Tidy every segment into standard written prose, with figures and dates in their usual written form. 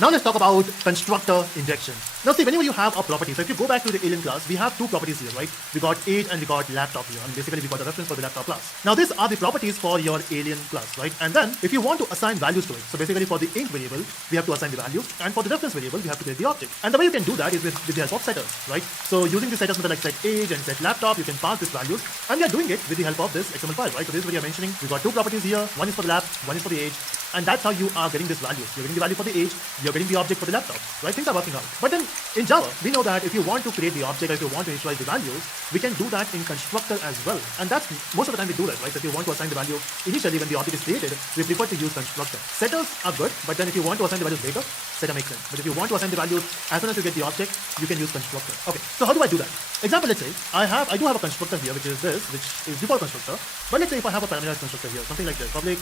Now let's talk about constructor injection. Now see, whenever you have a property, so if you go back to the alien class, we have two properties here, right? We got age and we got laptop here, and basically we got a reference for the laptop class. Now these are the properties for your alien class, right? And then if you want to assign values to it, so basically for the int variable, we have to assign the values, and for the reference variable, we have to create the object. And the way you can do that is with the help of setters, right? So using the setters method like set age and set laptop, you can pass these values, and we are doing it with the help of this XML file, right? So this is what we are mentioning. We got two properties here, one is for the lap, one is for the age, and that's how you are getting this value. You're getting the value for the age, you're getting the object for the laptop, right? Things are working out. But then in Java, we know that if you want to create the object or if you want to initialize the values, we can do that in constructor as well. And that's most of the time we do that, right? So if you want to assign the value initially when the object is created, we prefer to use constructor. Setters are good, but then if you want to assign the values later, setter makes sense. But if you want to assign the values as soon as you get the object, you can use constructor. Okay, so how do I do that? Example, let's say I do have a constructor here, which is this, which is default constructor. But let's say if I have a parameterized constructor here, something like this, public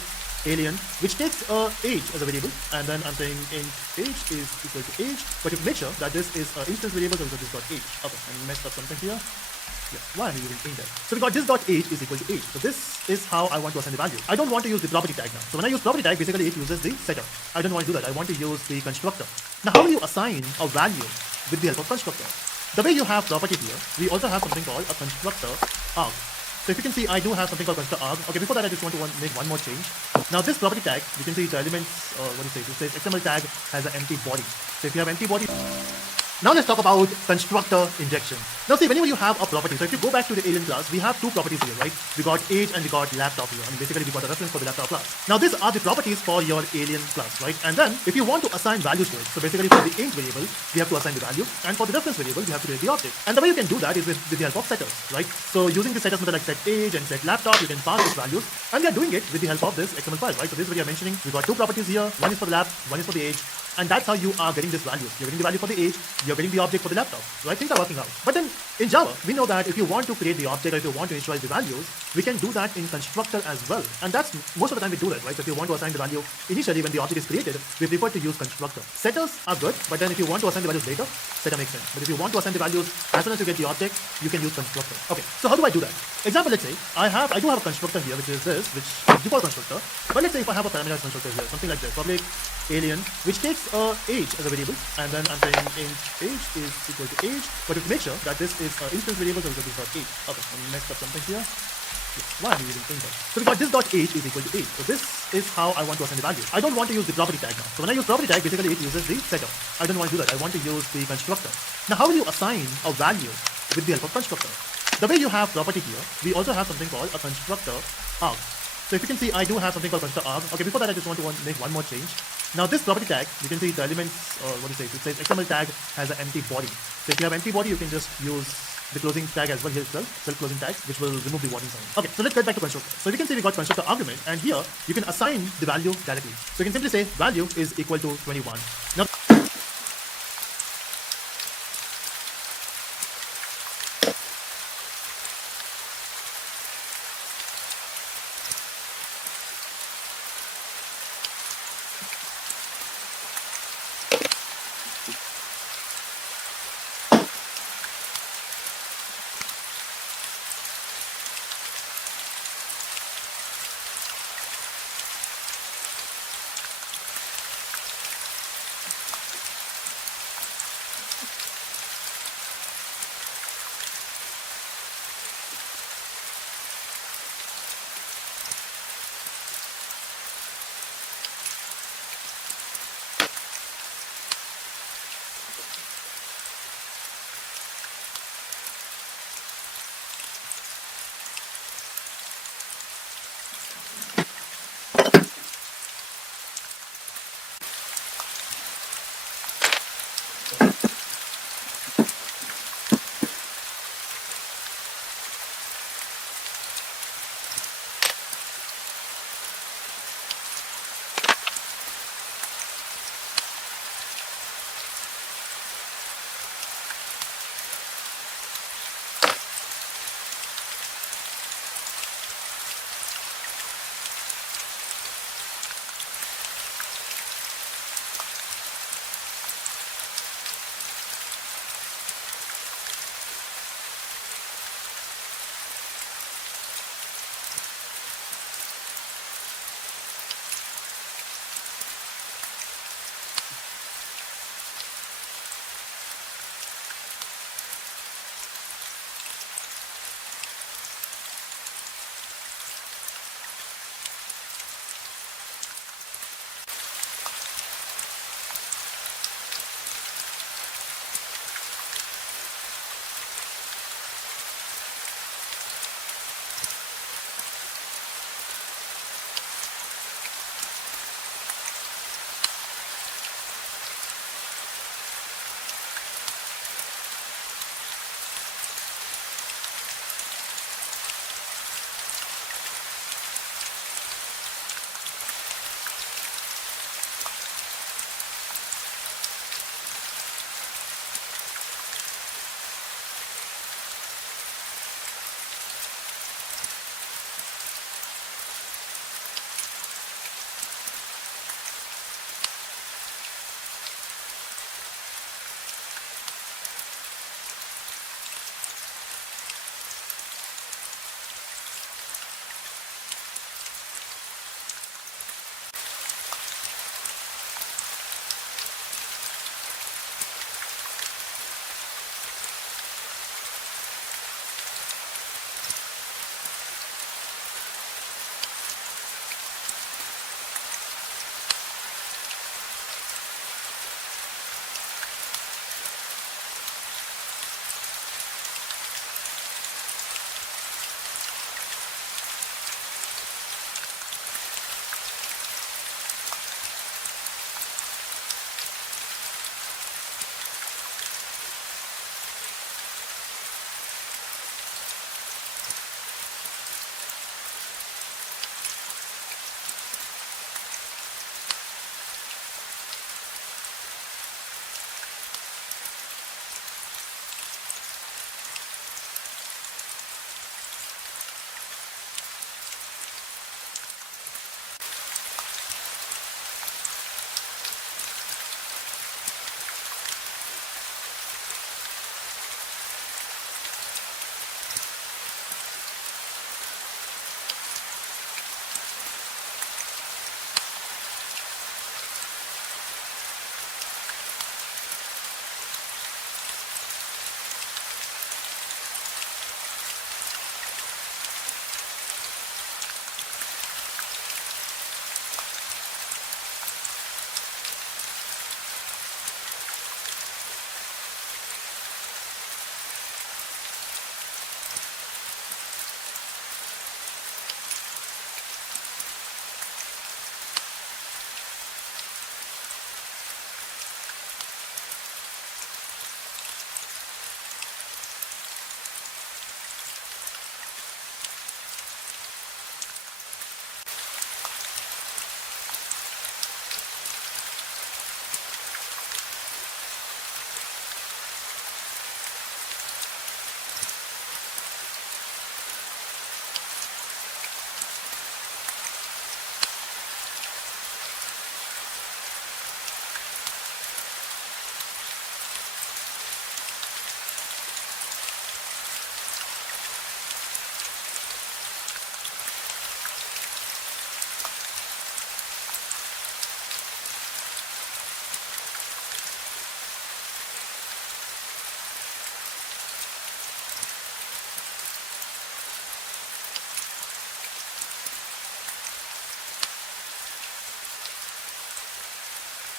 alien, which takes age as a variable, and then I'm saying int age is equal to age, but you make sure that this is an instance variable, so this got age. Okay, I messed up something here. Yeah, why am I using int there? So we got this dot age is equal to age. So this is how I want to assign the value. I don't want to use the property tag now. So when I use property tag, basically it uses the setter. I don't want to do that. I want to use the constructor. Now how do you assign a value with the help of constructor? The way you have property here, we also have something called a constructor arg. So if you can see, I do have something called constructor arg. Okay, before that I just want to make one more change. Now this property tag, you can see the elements, it says XML tag has an empty body. So if you have empty body, now let's talk about constructor injection. Now see, whenever you have a property, so if you go back to the alien class, we have two properties here, right? We got age and we got laptop here, and basically we got a reference for the laptop class. Now these are the properties for your alien class, right? And then if you want to assign values to it, so basically for the int variable, we have to assign the value, and for the reference variable, we have to create the object. And the way you can do that is with the help of setters, right? So using the setters method like set age and set laptop, you can pass these values, and we are doing it with the help of this XML file, right? So this is what we are mentioning. We got two properties here, one is for the lap, one is for the age. And that's how you are getting this value. You're getting the value for the age, you're getting the object for the laptop, right? Things are working out. But then in Java, we know that if you want to create the object or if you want to initialize the values, we can do that in constructor as well. And that's most of the time we do that, right? So if you want to assign the value initially when the object is created, we prefer to use constructor. Setters are good, but then if you want to assign the values later, setter makes sense. But if you want to assign the values as soon as you get the object, you can use constructor. Okay, so how do I do that? Example, let's say I do have a constructor here, which is this, which is default constructor. But let's say if I have a parameterized constructor here, something like this, public alien, which takes age as a variable, and then I'm saying int age is equal to age, but you have to make sure that this is instance variable, so this dot age. Okay, I messed up something here. Why am I using int there? So we got this dot age is equal to age. So this is how I want to assign the value. I don't want to use the property tag now. So when I use property tag, basically it uses the setter. I don't want to do that. I want to use the constructor. Now how will you assign a value with the help of constructor? The way you have property here, we also have something called a constructor arg. So if you can see, I do have something called constructor arg. Okay, before that I just want to make one more change. Now this property tag, you can see the elements, it says XML tag has an empty body. So if you have empty body, you can just use the closing tag as well here itself, self-closing tag, which will remove the warning sign. Okay, so let's get back to constructor. So you can see we got constructor argument, and here you can assign the value directly. So you can simply say value is equal to 21. Now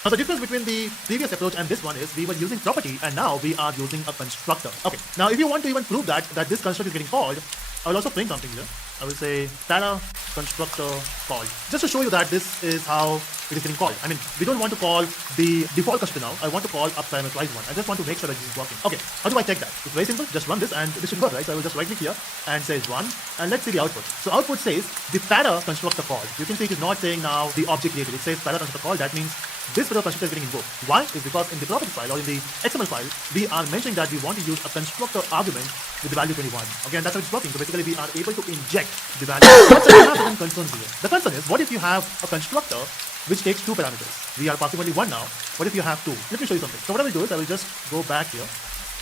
Now the difference between the previous approach and this one is we were using property and now we are using a constructor. Okay, now if you want to even prove that this constructor is getting called, I will also print something here. I will say data constructor called, just to show you that this is how it is getting called. I mean, we don't want to call the default constructor now. I want to call a parameterized one. I just want to make sure that this is working. Okay, how do I check that? It's very simple. Just run this and this should work, right? So I will just right click here and say run, and let's see the output. So output says the para constructor called. You can see it is not saying now the object created. It says para constructor called. That means this particular constructor is getting invoked. Why? Is because in the property file or in the XML file, we are mentioning that we want to use a constructor argument with the value 21. Again, that's how it's working. So basically, we are able to inject the value. But we have certain concerns here. The concern is, what if you have a constructor which takes two parameters? We are passing only one now. What if you have two? Let me show you something. So what I will do is I will just go back here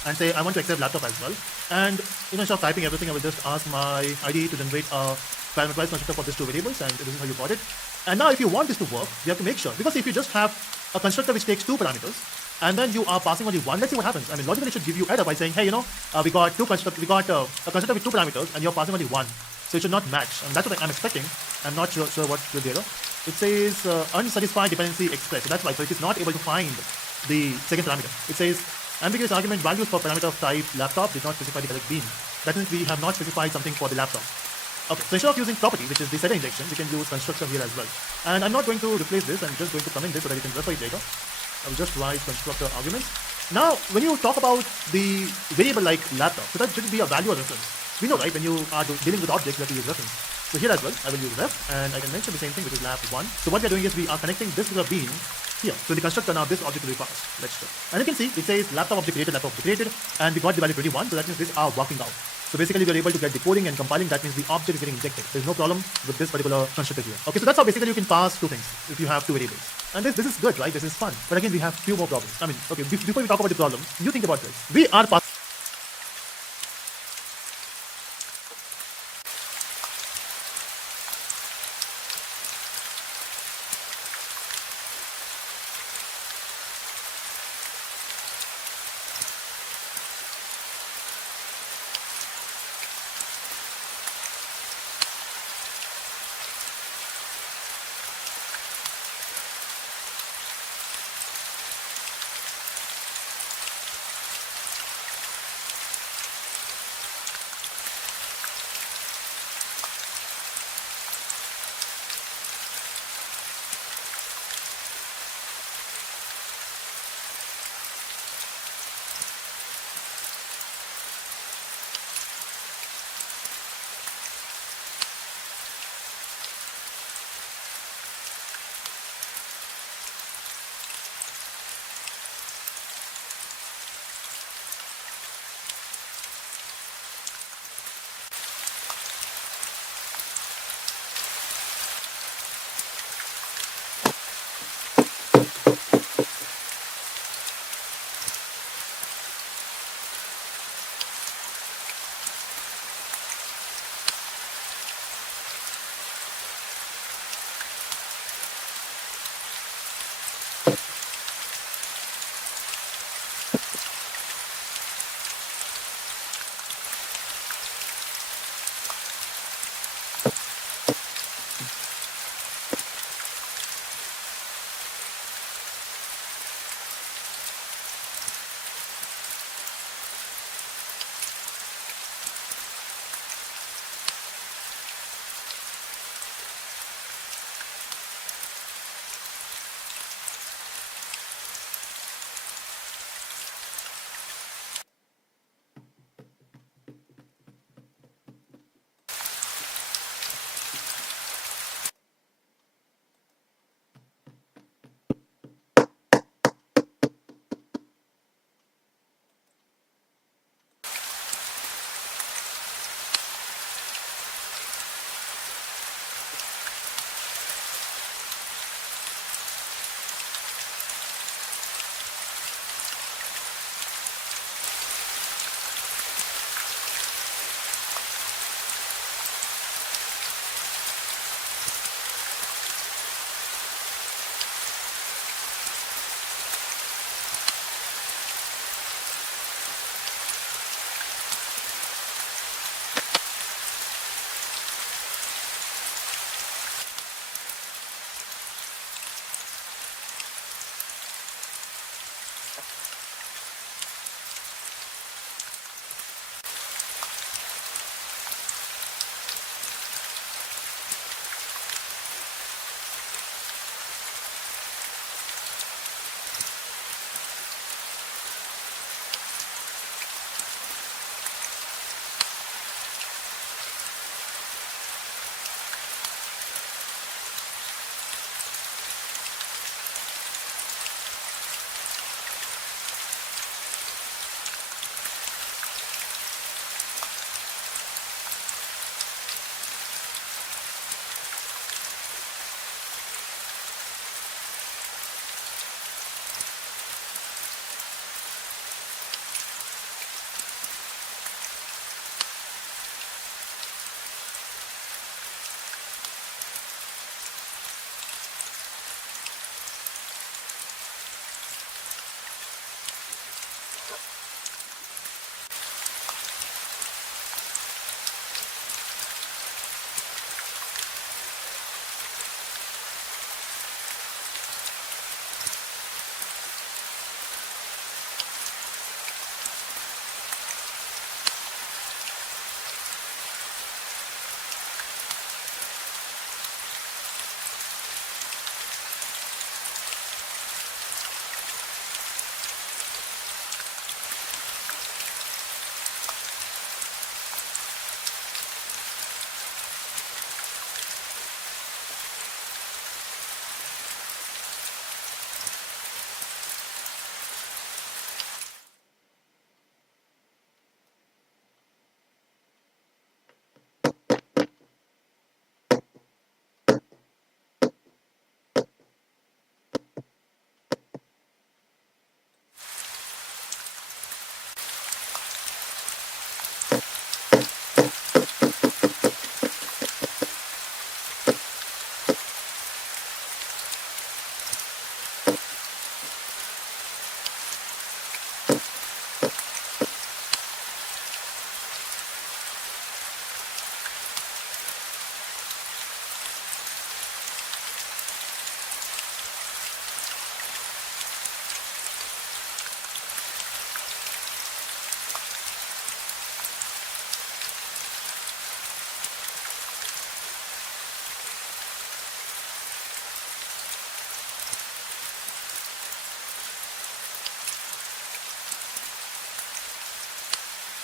and say I want to accept laptop as well. And instead of typing everything, I will just ask my IDE to generate a parameterized constructor for these two variables, and this is how you got it. And now if you want this to work, you have to make sure, because if you just have a constructor which takes two parameters and then you are passing only one, let's see what happens. I mean, logically it should give you error by saying, hey, we got a constructor with two parameters and you're passing only one, so it should not match. And that's what I'm expecting. I'm not sure what will be error. It says unsatisfied dependency expressed. So that's why. So it is not able to find the second parameter. It says ambiguous argument values for parameter of type laptop did not specify the correct bean. That means we have not specified something for the laptop. Okay, so instead of using property, which is the setter injection, we can use constructor here as well. And I'm not going to replace this, I'm just going to comment this so that you can refer it later. I will just write constructor arguments. Now, when you talk about the variable like laptop, so that should be a value or reference. We know, right, when you are dealing with objects, you have to use reference. So here as well, I will use ref, and I can mention the same thing, which is lap1. So what we are doing is we are connecting this to the bean here. So in the constructor now, this object will be passed. Let's check. And you can see, it says laptop object created, and we got the value 21, so that means these are working out. So basically we are able to get decoding and compiling. That means the object is getting injected. There's no problem with this particular constructor here. Okay, so that's how basically you can pass two things if you have two variables. And this is good, right? This is fun. But again, we have few more problems. I mean, okay, before we talk about the problems, you think about this. We are passing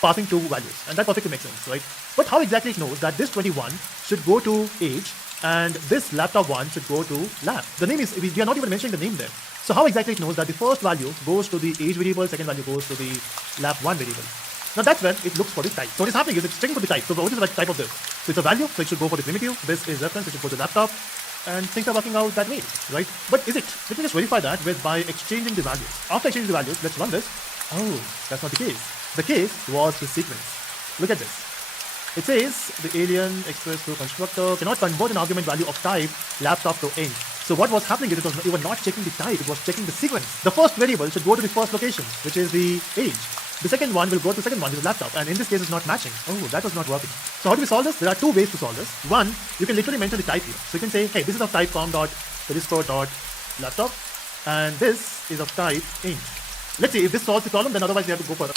passing two values, and that perfectly makes sense, right? But how exactly it knows that this 21 should go to age and this laptop one should go to lab? The name is, we are not even mentioning the name there. So how exactly it knows that the first value goes to the age variable, second value goes to the lab one variable? Now that's when it looks for the type. So what is happening is it's checking for the type. So what is the type of this? So it's a value, so it should go for the primitive. This is reference, it should go to laptop. And things are working out that way, right? But is it? Let me just verify that by exchanging the values. After exchanging the values, let's run this. Oh, that's not the case. The case was the sequence. Look at this. It says the alien expressed through constructor cannot convert an argument value of type laptop to int. So what was happening is it was not checking the type, it was checking the sequence. The first variable should go to the first location, which is the age. The second one will go to the second one, which is laptop, and in this case it's not matching. Oh, that was not working. So how do we solve this? There are two ways to solve this. One, you can literally mention the type here. So you can say, hey, this is of type com.laptop, and this is of type int. Let's see if this solves the problem, then otherwise we have to go further.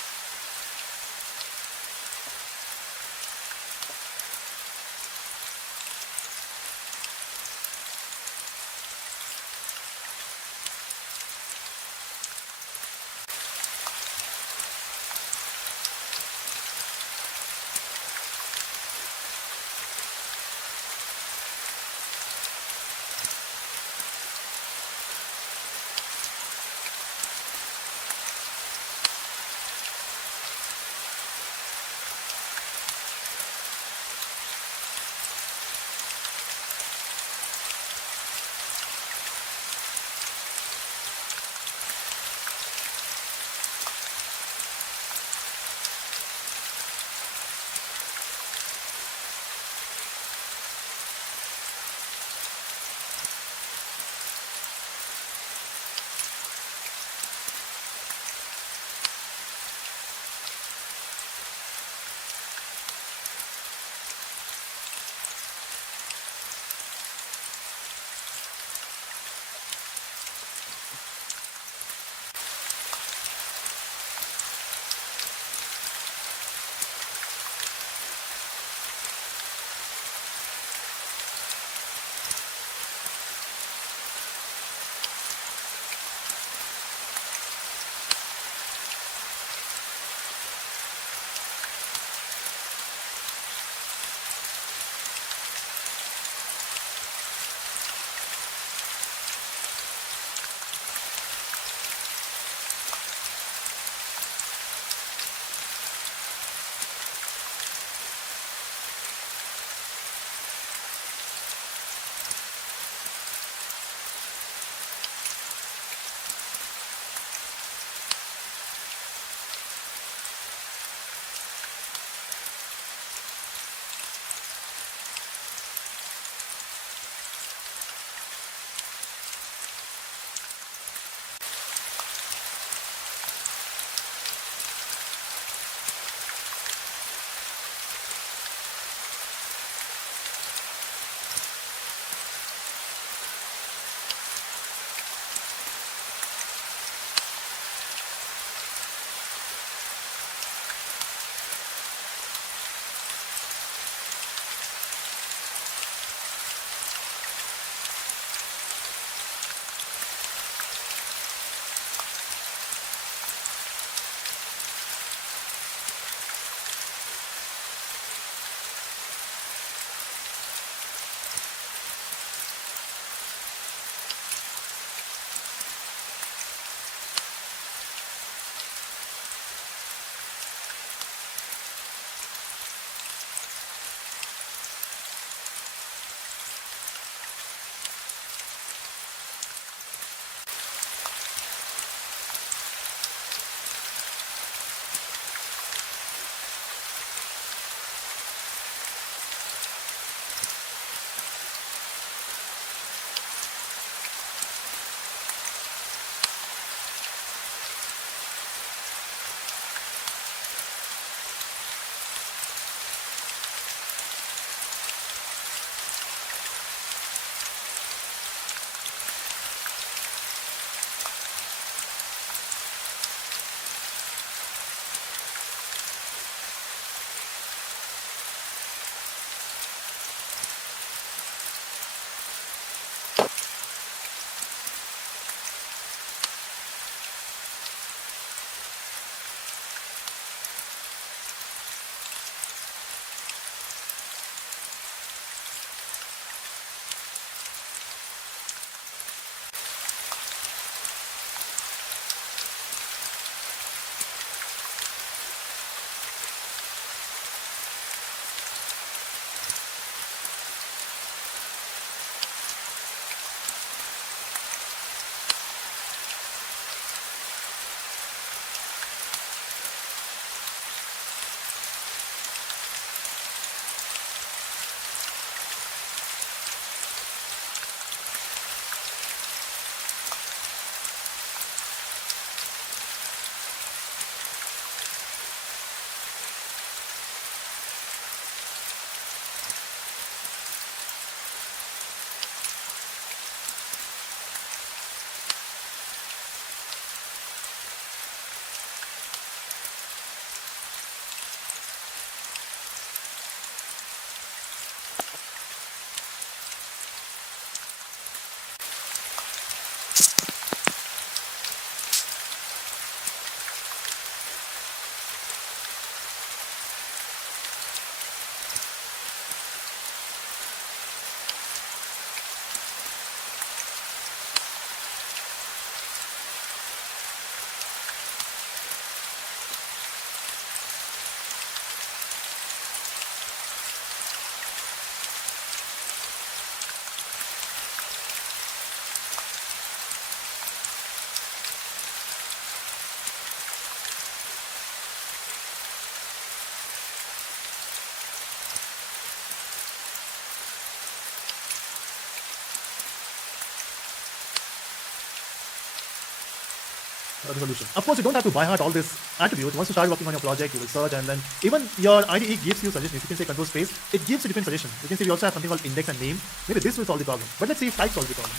resolution. Of course, you don't have to by heart all these attributes. Once you start working on your project, you will search, and then even your IDE gives you suggestions. You can say control space, it gives you different suggestions. You can see we also have something called index and name. Maybe this will solve the problem. But let's see if type solves the problem.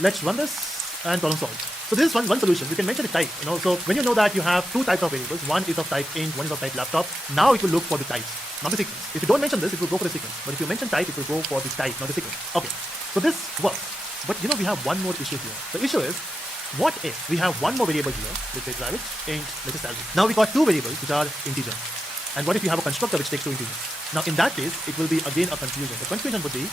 Let's run this and problem solve. So this is one solution. You can mention the type. So when you know that you have two types of variables, one is of type int, one is of type laptop. Now it will look for the types, not the sequence. If you don't mention this, it will go for the sequence. But if you mention type, it will go for the type, not the sequence. Okay. So this works. But we have one more issue here. The issue is, what if we have one more variable here, let's say private, int, let's say salary. Now we got two variables which are integer. And what if you have a constructor which takes two integers? Now in that case, it will be again a confusion. The confusion would be,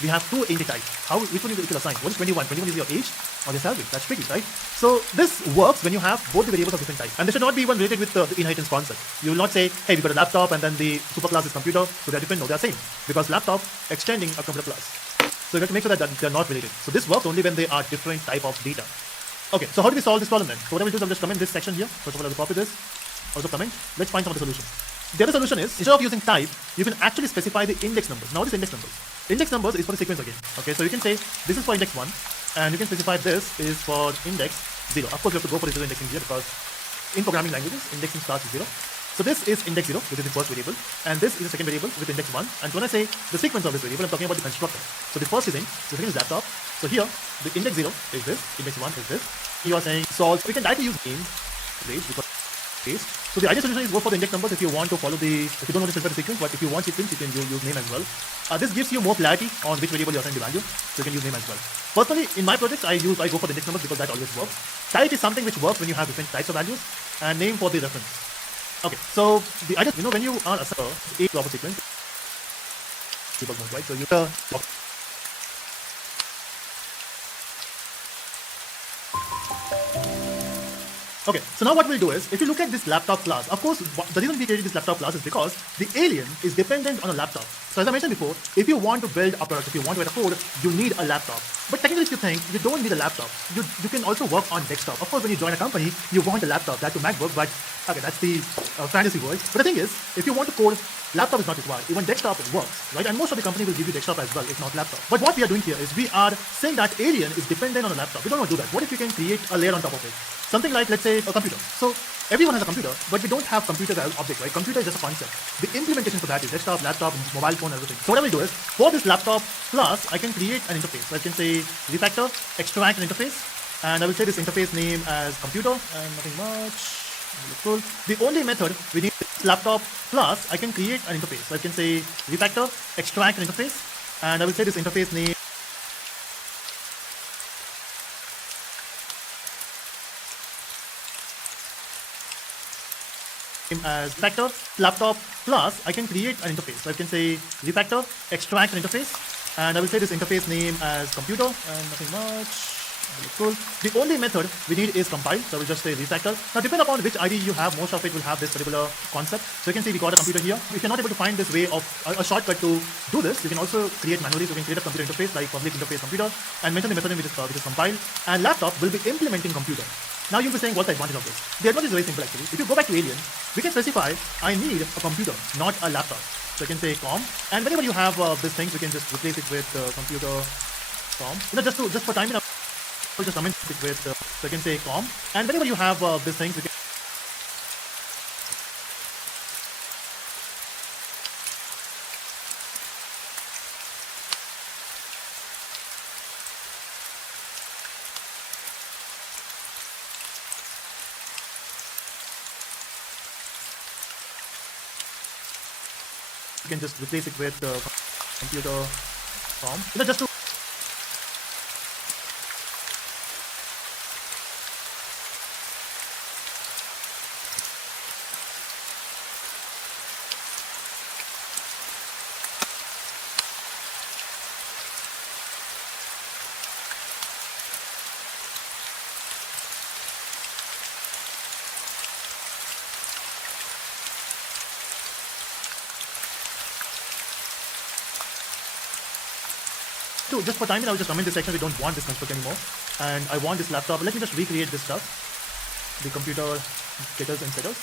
we have two int types. Which one you will assign? What is 21? 21 is your age or your salary. That's tricky, right? So this works when you have both the variables of different types. And they should not be even related with the inheritance concept. You will not say, hey, we got a laptop and then the superclass is computer, so they're different. No, they're same. Because laptop extending a computer class. So you have to make sure that they're not related. So this works only when they are different type of data. Okay, so how do we solve this problem then? So what I will do is I'll just comment this section here. First of all, I will copy this. Also comment. Let's find some of the solutions. The other solution is, instead of using type, you can actually specify the index numbers. Now what is index numbers? Index numbers is for the sequence again. Okay, so you can say this is for index 1, and you can specify this is for index 0. Of course, you have to go for the zero indexing here because in programming languages, indexing starts with 0. So this is index 0, which is the first variable, and this is the second variable with index 1. And when I say the sequence of this variable, I'm talking about the constructor. So the first is int, the second is laptop. So here, the index 0 is this, index 1 is this. You are saying solve. We can directly use name, range, because paste. So the ideal solution is go for the index numbers if you want to follow if you don't want to specify the sequence, but if you want sequence, you can use name as well. This gives you more clarity on which variable you assign the value, so you can use name as well. Personally, in my projects, I go for the index numbers because that always works. Type is something which works when you have different types of values, and name for the reference. Okay, so the idea, when you are assigning a proper sequence, right? So you Okay, so now what we'll do is, if you look at this laptop class, of course, the reason we created this laptop class is because the alien is dependent on a laptop. So as I mentioned before, if you want to build a product, if you want to write a code, you need a laptop. But technically, if you think you don't need a laptop, you can also work on desktop. Of course, when you join a company, you want a laptop, that's a MacBook, but okay, that's the fantasy world. But the thing is, if you want to code, laptop is not required. Even desktop works, right? And most of the company will give you desktop as well, if not laptop. But what we are doing here is we are saying that alien is dependent on a laptop. We don't want to do that. What if we can create a layer on top of it? Something like, let's say, a computer. So everyone has a computer, but we don't have computers as object, right? Computer is just a concept. The implementation for that is desktop, laptop, mobile phone, everything. So what I will do is, for this laptop class, I can create an interface. So I can say refactor, extract an interface, and I will say this interface name as computer, and nothing much. Cool. The only method we need is laptop class, I can create an interface. So I can say refactor, extract an interface, and I will say this interface name as refactor, laptop class, I can create an interface. So I can say refactor, extract an interface, and I will say this interface name as computer, and nothing much. Cool. The only method we need is compile, so I will just say refactor. Now depending upon which IDE you have, most of it will have this particular concept. So you can see we got a computer here. If you're not able to find this way of a shortcut to do this, you can also create manually. So you can create a computer interface like public interface computer and mention the method name which is compile, and laptop will be implementing computer. Now you'll be saying, what's the advantage of this? The advantage is very simple actually. If you go back to alien, we can specify I need a computer, not a laptop. So I can say com, and whenever you have these things, we can just replace it with computer com. Just for time, I'll just comment it with so I can say com, and whenever you have these things, we can just replace it with computer com. Just to just for timing, I will just comment this section. We don't want this construct anymore, and I want this laptop. Let me just recreate this stuff. The computer getters and setters.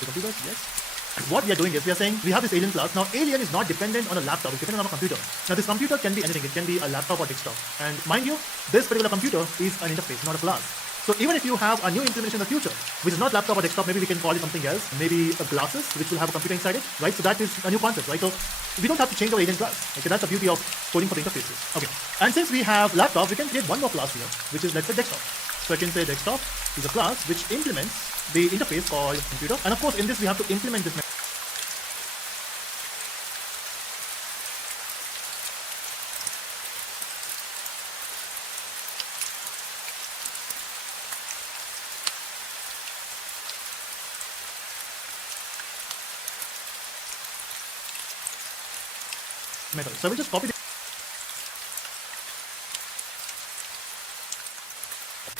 Okay, computers, yes. What we are doing is we are saying we have this alien class. Now alien is not dependent on a laptop, it's dependent on a computer. Now this computer can be anything, it can be a laptop or desktop. And mind you, this particular computer is an interface, not a class. So even if you have a new implementation in the future, which is not laptop or desktop, maybe we can call it something else, maybe a glasses, which will have a computer inside it, right? So that is a new concept, right? So we don't have to change our alien class. Okay, that's the beauty of coding for the interfaces. Okay, and since we have laptop, we can create one more class here, which is let's say desktop. So I can say desktop is a class which implements the interface called computer, and of course in this we have to implement this method. Method. So we'll just copy the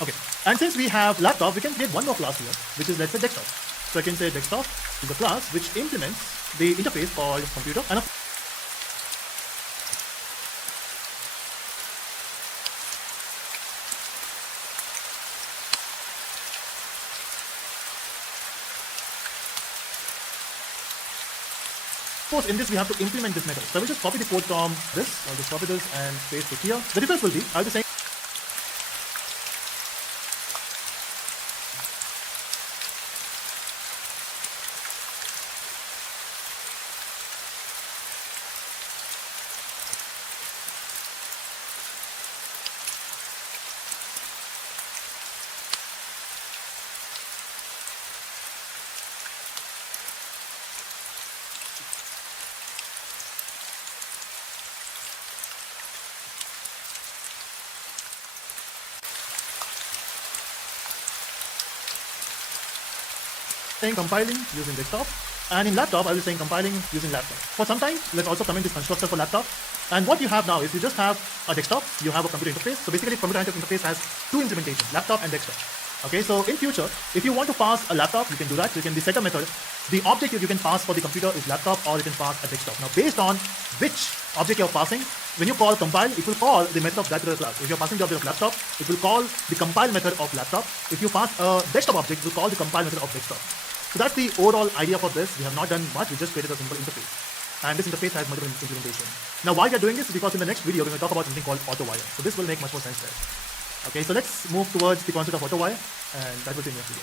okay. And since we have laptop, we can create one more class here, which is let's say desktop. So I can say desktop is a class which implements the interface called computer, and of course in this we have to implement this method. So I will just copy the code from this. I'll just copy this and paste it here. The difference will be I'll be saying compiling using desktop, and in laptop I will saying compiling using laptop. For some time, let's also comment this constructor for laptop. And what you have now is you just have a desktop, you have a computer interface. So basically computer interface has two implementations, laptop and desktop. Okay, so in future, if you want to pass a laptop, you can do that. You can set a method. The object you can pass for the computer is laptop, or you can pass a desktop. Now based on which object you're passing, when you call compile, it will call the method of that particular class. If you're passing the object of laptop, it will call the compile method of laptop. If you pass a desktop object, it will call the compile method of desktop. So that's the overall idea for this. We have not done much, we just created a simple interface. And this interface has multiple implementation. Now why we are doing this is because in the next video we're going to talk about something called AutoWire. So this will make much more sense there. Okay, so let's move towards the concept of AutoWire, and that will be in the next video.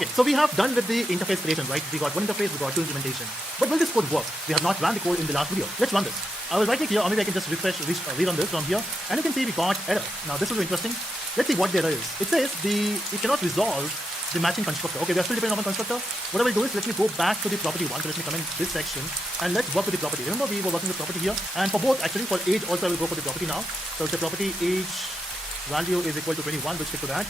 Okay, so we have done with the interface creation, right? We got one interface, we got two implementation. But will this code work? We have not ran the code in the last video. Let's run this. I will right click here, or maybe I can just rerun this from here. And you can see we got error. Now this will be interesting. Let's see what the error is. It says it cannot resolve the matching constructor. Okay, we are still depending on constructor. What I will do is let me go back to the property one. So let me come in this section and let's work with the property. Remember we were working with property here, and for both actually for age also I will go for the property now. So the property age value is equal to 21. We'll stick to that.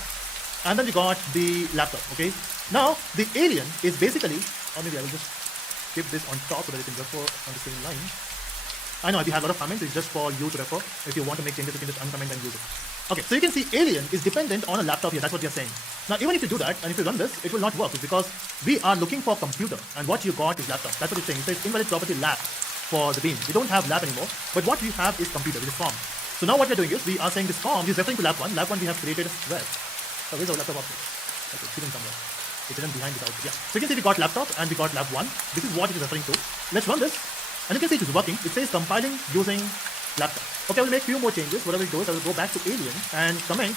And then we got the laptop. Okay. Now the alien is basically, or maybe I will just keep this on top so that you can refer on the same line. I know we have a lot of comments. It's just for you to refer. If you want to make changes, you can just uncomment and use it. Okay, so you can see alien is dependent on a laptop here. That's what we are saying. Now, even if you do that and if you run this, it will not work because we are looking for computer and what you got is laptop. That's what it's saying. It says invalid property lap for the bean. We don't have lap anymore, but what we have is computer, which is form. So now what we're doing is we are saying this form is referring to lap one. Lap one we have created where? So where's our laptop object? Okay, it's hidden somewhere. It's hidden behind this output. Yeah. So you can see we got laptop and we got lap one. This is what it is referring to. Let's run this. And you can see it is working. It says compiling using laptop. Okay, I will make few more changes. What I will do is I will go back to alien and comment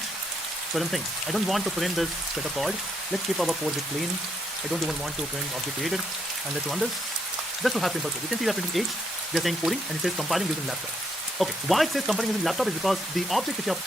certain things. I don't want to print this set of code. Let's keep our code bit clean. I don't even want to print object created. And let's run this. Just to have simple code. You can see we are printing age. We are saying coding and it says compiling using laptop. Okay, why it says compiling using laptop is because the object which you are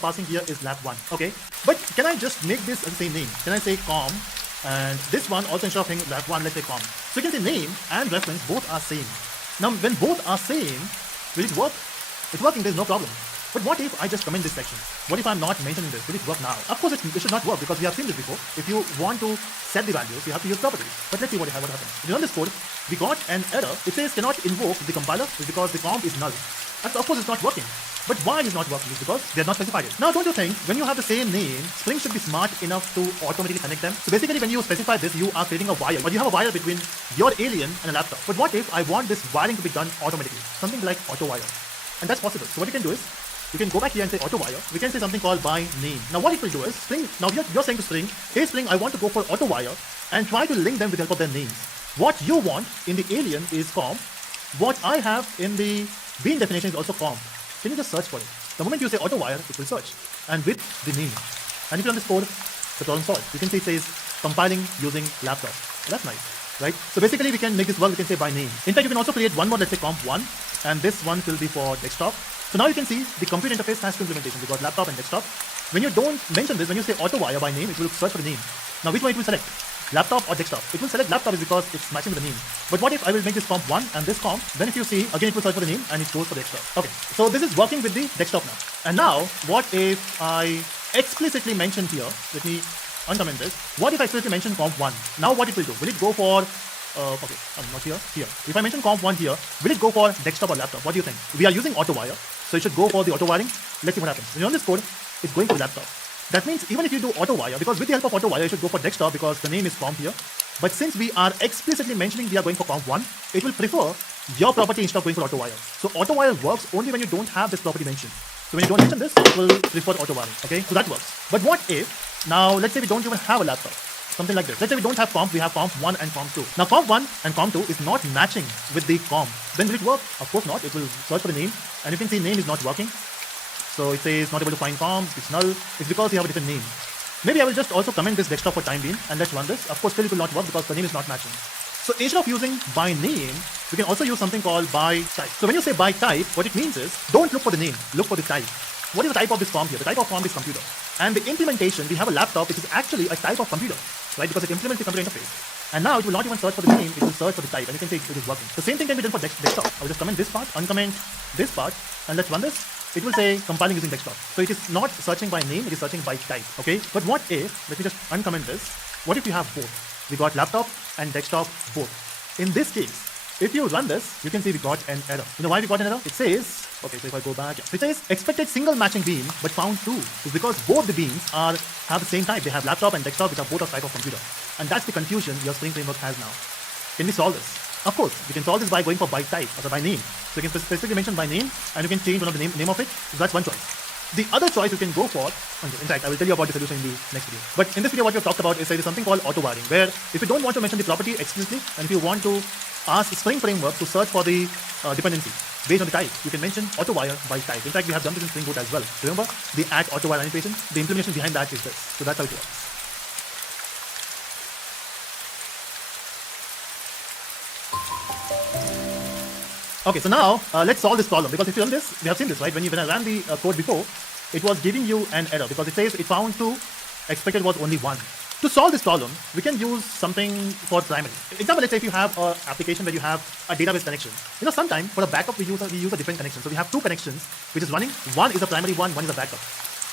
passing here is lap1. Okay, but can I just make this the same name? Can I say com, and this one also instead of saying lap1, let's say com. So you can say name and reference both are same. Now when both are same, will it work? It's working, there's no problem. But what if I just comment this section? What if I'm not mentioning this? Will it work now? Of course it should not work because we have seen this before. If you want to set the values, you have to use properties. But let's see what happens. If you run this code, we got an error. It says cannot invoke the compiler because the comp is null. And of course it's not working. But why is not working? Is because they are not specified it. Now don't you think when you have the same name, Spring should be smart enough to automatically connect them? So basically when you specify this, you are creating a wire. But you have a wire between your alien and a laptop. But what if I want this wiring to be done automatically? Something like auto wire. And that's possible. So what you can do is, you can go back here and say auto wire. We can say something called by name. Now what it will do is, Spring, now you're saying to Spring, hey Spring, I want to go for auto wire and try to link them with the help of their names. What you want in the alien is comp. What I have in the bean definition is also comp. Can you just search for it? The moment you say auto wire, it will search. And with the name. And if you run this code, the problem solved. You can see it says compiling using laptop. That's nice, right? So basically we can make this work, we can say by name. In fact, you can also create one more, let's say comp1, and this one will be for desktop. So now you can see the computer interface has two implementations. We got laptop and desktop. When you don't mention this, when you say auto wire by name, it will search for the name. Now which one it will select? Laptop or desktop? It will select laptop is because it's matching with the name. But what if I will make this comp1 and this comp? Then if you see, again it will search for the name and it goes for desktop. Okay, so this is working with the desktop now. And now, what if I explicitly mention here, let me uncomment this. What if I explicitly mention comp1? Now what it will do? Will it go for okay, I'm not here. If I mention comp1 here, will it go for desktop or laptop? What do you think? We are using auto wire, so it should go for the auto wiring. Let's see what happens. When you run this code, it's going for the laptop. That means even if you do auto wire, because with the help of auto wire, you should go for desktop because the name is comp here. But since we are explicitly mentioning we are going for comp1, it will prefer your property instead of going for auto wire. So auto wire works only when you don't have this property mentioned. So when you don't mention this, it will prefer auto wiring. Okay, so that works. But what if now let's say we don't even have a laptop? Something like this. Let's say we don't have comp, we have comp1 and comp2. Now comp1 and comp2 is not matching with the comp. Then will it work? Of course not. It will search for the name, and you can see name is not working. So it says not able to find comp, it's null. It's because you have a different name. Maybe I will just also comment this desktop for time being and let's run this. Of course still it will not work because the name is not matching. So instead of using by name, we can also use something called by type. So when you say by type, what it means is don't look for the name, look for the type. What is the type of this comp here? The type of comp is computer. And the implementation, we have a laptop which is actually a type of computer, right? Because it implements the computer interface. And now it will not even search for the name, it will search for the type. And you can see it is working. The same thing can be done for desktop. I will just comment this part, uncomment this part, and let's run this. It will say compiling using desktop. So it is not searching by name, it is searching by type. Okay. But what if, let me just uncomment this. What if you have both? We got laptop and desktop both. In this case, if you run this, you can see we got an error. You know why we got an error? It says, okay, so if I go back, it says expected single matching bean, but found true. It's because both the beans have the same type. They have laptop and desktop, which are both of type of computer. And that's the confusion your Spring Framework has now. Can we solve this? Of course, you can solve this by going for by type or by name. So you can specifically mention by name, and you can change one of the name of it. So that's one choice. The other choice you can go for, in fact, I will tell you about the solution in the next video. But in this video, what we have talked about is there is something called auto wiring, where if you don't want to mention the property explicitly, and if you want to ask Spring Framework to search for the dependency based on the type, you can mention auto wire by type. In fact, we have done this in Spring Boot as well. Remember the auto wire annotation? The implementation behind that is this. So that's how it works. Okay, so now let's solve this problem, because if you run this, we have seen this, right? When I ran the code before, it was giving you an error because it says it found 2, expected was only 1. To solve this problem, we can use something for primary. Example, let's say if you have an application where you have a database connection. You know, sometimes for a backup, we use a different connection. So we have 2 connections which is running. One is a primary one is a backup.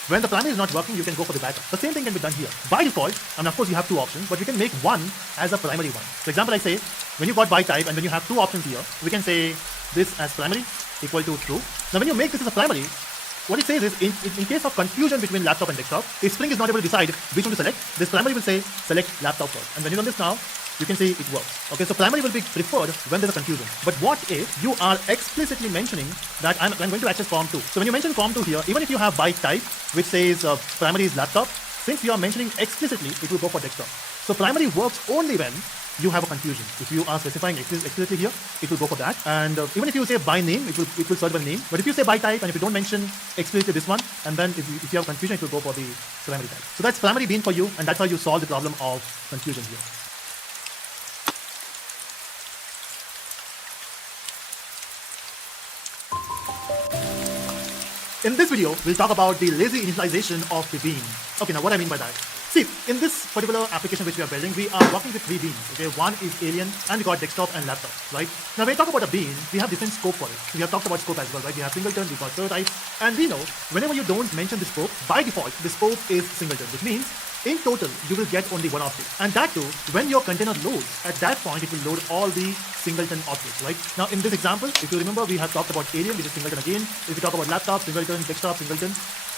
When the primary is not working, you can go for the backup. The same thing can be done here. By default, and of course you have 2 options, but we can make one as a primary one. For example, I say, when you got by type and when you have 2 options here, we can say this as primary equal to true. Now when you make this as a primary, what it says is in case of confusion between laptop and desktop, if Spring is not able to decide which one to select, this primary will say select laptop first. And when you run this now, you can see it works. Okay, so primary will be preferred when there's a confusion. But what if you are explicitly mentioning that I'm going to access comp2? So when you mention comp2 here, even if you have by type, which says primary is laptop, since you are mentioning explicitly, it will go for desktop. So primary works only when you have a confusion. If you are specifying explicitly here, it will go for that. And even if you say by name, it will search by name. But if you say by type, and if you don't mention explicitly this one, and then if you have confusion, it will go for the primary type. So that's primary bean for you, and that's how you solve the problem of confusion here. In this video, we'll talk about the lazy initialization of the bean. Okay, now what I mean by that. See, in this particular application which we are building, we are working with three beans. Okay, one is alien, and we got desktop and laptop, right? Now, when we talk about a bean, we have different scope for it. So we have talked about scope as well, right? We have singleton, we got prototype, and we know whenever you don't mention the scope, by default, the scope is singleton, which means in total, you will get only one object. And that too, when your container loads, at that point, it will load all the singleton objects, right? Now, in this example, if you remember, we have talked about alien, which is singleton again. If we talk about laptop, singleton, desktop, singleton,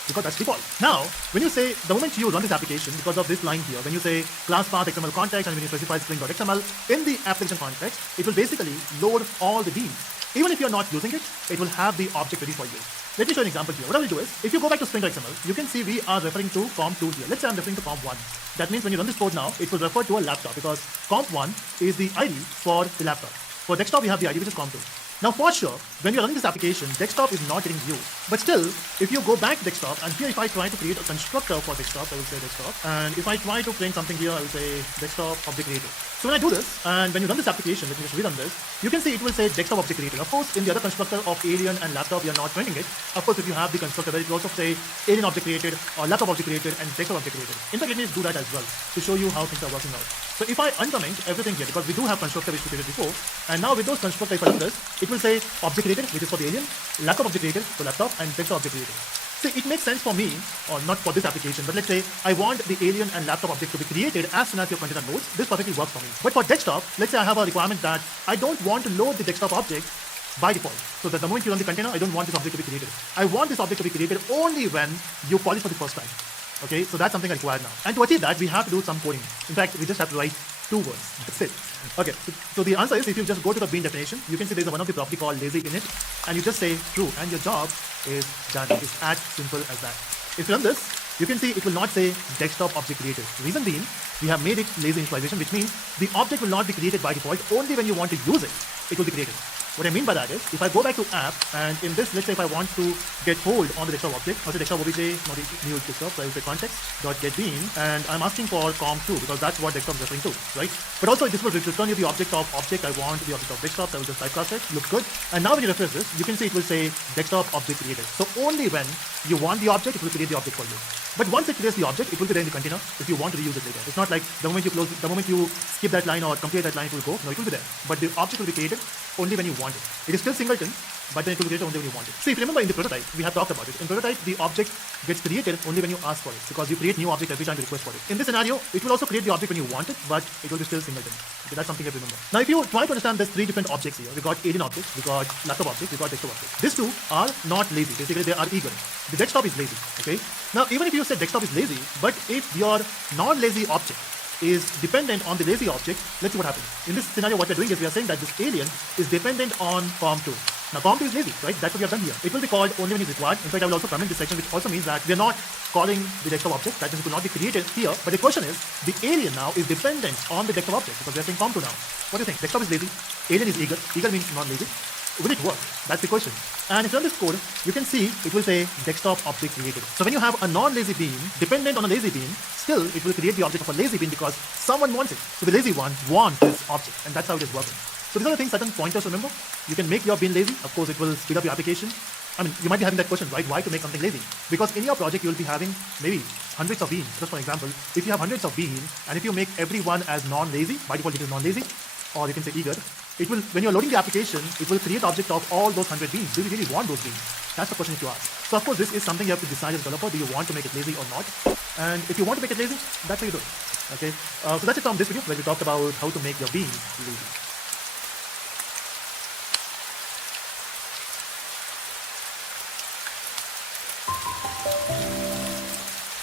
because that's default. Now, when you say, the moment you run this application, because of this line here, when you say class path XML context and when you specify string.xml, in the application context, it will basically load all the beans. Even if you're not using it, it will have the object ready for you. Let me show an example here. What I will do is, if you go back to string.xml, you can see we are referring to comp2 here. Let's say I'm referring to comp1. That means when you run this code now, it will refer to a laptop because comp1 is the ID for the laptop. For desktop, we have the ID which is comp2. Now, for sure, when you're running this application, desktop is not getting used. But still, if you go back to desktop, and here if I try to create a constructor for desktop, I will say desktop. And if I try to print something here, I will say desktop object creator. So when I do this, and when you run this application, let me just rerun this, you can see it will say desktop object creator. Of course, in the other constructor of alien and laptop, you're not printing it. Of course, if you have the constructor, it will also say alien object created, or laptop object created, and desktop object created. In fact, let me do that as well to show you how things are working out. So if I uncomment everything here, because we do have constructor which we created before, and now with those constructor, if I run this, it will say object created, which is for the alien, laptop object created for laptop, and desktop object created. See, it makes sense for me, or not for this application, but let's say I want the alien and laptop object to be created as soon as your container loads. This perfectly works for me. But for desktop, let's say I have a requirement that I don't want to load the desktop object by default. So that the moment you run the container, I don't want this object to be created. I want this object to be created only when you call it for the first time. Okay, so that's something I require now. And to achieve that, we have to do some coding. In fact, we just have to write two words. That's it. Okay, so the answer is, if you just go to the bean definition, you can see there's one of the property called lazy init, and you just say true, and your job is done. It's as simple as that. If you run this, you can see it will not say desktop object created. Reason being, we have made it lazy initialization, which means the object will not be created by default. Only when you want to use it, it will be created. What I mean by that is, if I go back to app, and in this, let's say if I want to get hold on the desktop object, I'll say desktop obj, not the new desktop, so I will say context.getBean, and I'm asking for comp2 because that's what desktop is referring to, right? But also this will return you the object of object. I want the object of desktop, so I will just typecast it, looks good. And now when you refresh this, you can see it will say desktop object created. So only when you want the object, it will create the object for you. But once it creates the object, it will be there in the container if you want to reuse it later. It's not like the moment you skip that line or complete that line, it will go. No, it will be there. But the object will be created only when you want it. It is still singleton, but then it will be created only when you want it. See, if you remember in the prototype, we have talked about it. In prototype, the object gets created only when you ask for it, because you create new object every time you request for it. In this scenario, it will also create the object when you want it, but it will be still singleton. Okay, that's something you have to remember. Now, if you try to understand these three different objects here, we got alien object, we got laptop object, we got desktop object. These two are not lazy. Basically, they are eager. The desktop is lazy. Okay. Now, even if you say desktop is lazy, but if your non-lazy object is dependent on the lazy object, let's see what happens. In this scenario, what we're doing is we are saying that this alien is dependent on comp2. Now, comp2 is lazy, right? That's what we have done here. It will be called only when it's required. In fact, I will also comment this section, which also means that we are not calling the desktop object. That means it will not be created here. But the question is, the alien now is dependent on the desktop object because we are saying comp2 now. What do you think? Desktop is lazy. Alien is eager. Eager means non-lazy. Will it work? That's the question. And if you run this code, you can see it will say desktop object created. So when you have a non-lazy bean dependent on a lazy bean, still it will create the object of a lazy bean because someone wants it. So the lazy one wants this object, and that's how it is working. So these are the things, certain pointers, remember. You can make your bean lazy. Of course, it will speed up your application. I mean, you might be having that question, right? Why to make something lazy? Because in your project, you will be having maybe hundreds of beans. Just for example, if you have hundreds of beans, and if you make every one as non-lazy, by default it is non-lazy, or you can say eager, it will, when you're loading the application, it will create object of all those 100 beans. Do you really want those beans? That's the question you have to ask. So of course, this is something you have to decide as a developer. Do you want to make it lazy or not? And if you want to make it lazy, that's how you do it. Okay. So that's it from this video where we talked about how to make your beans lazy.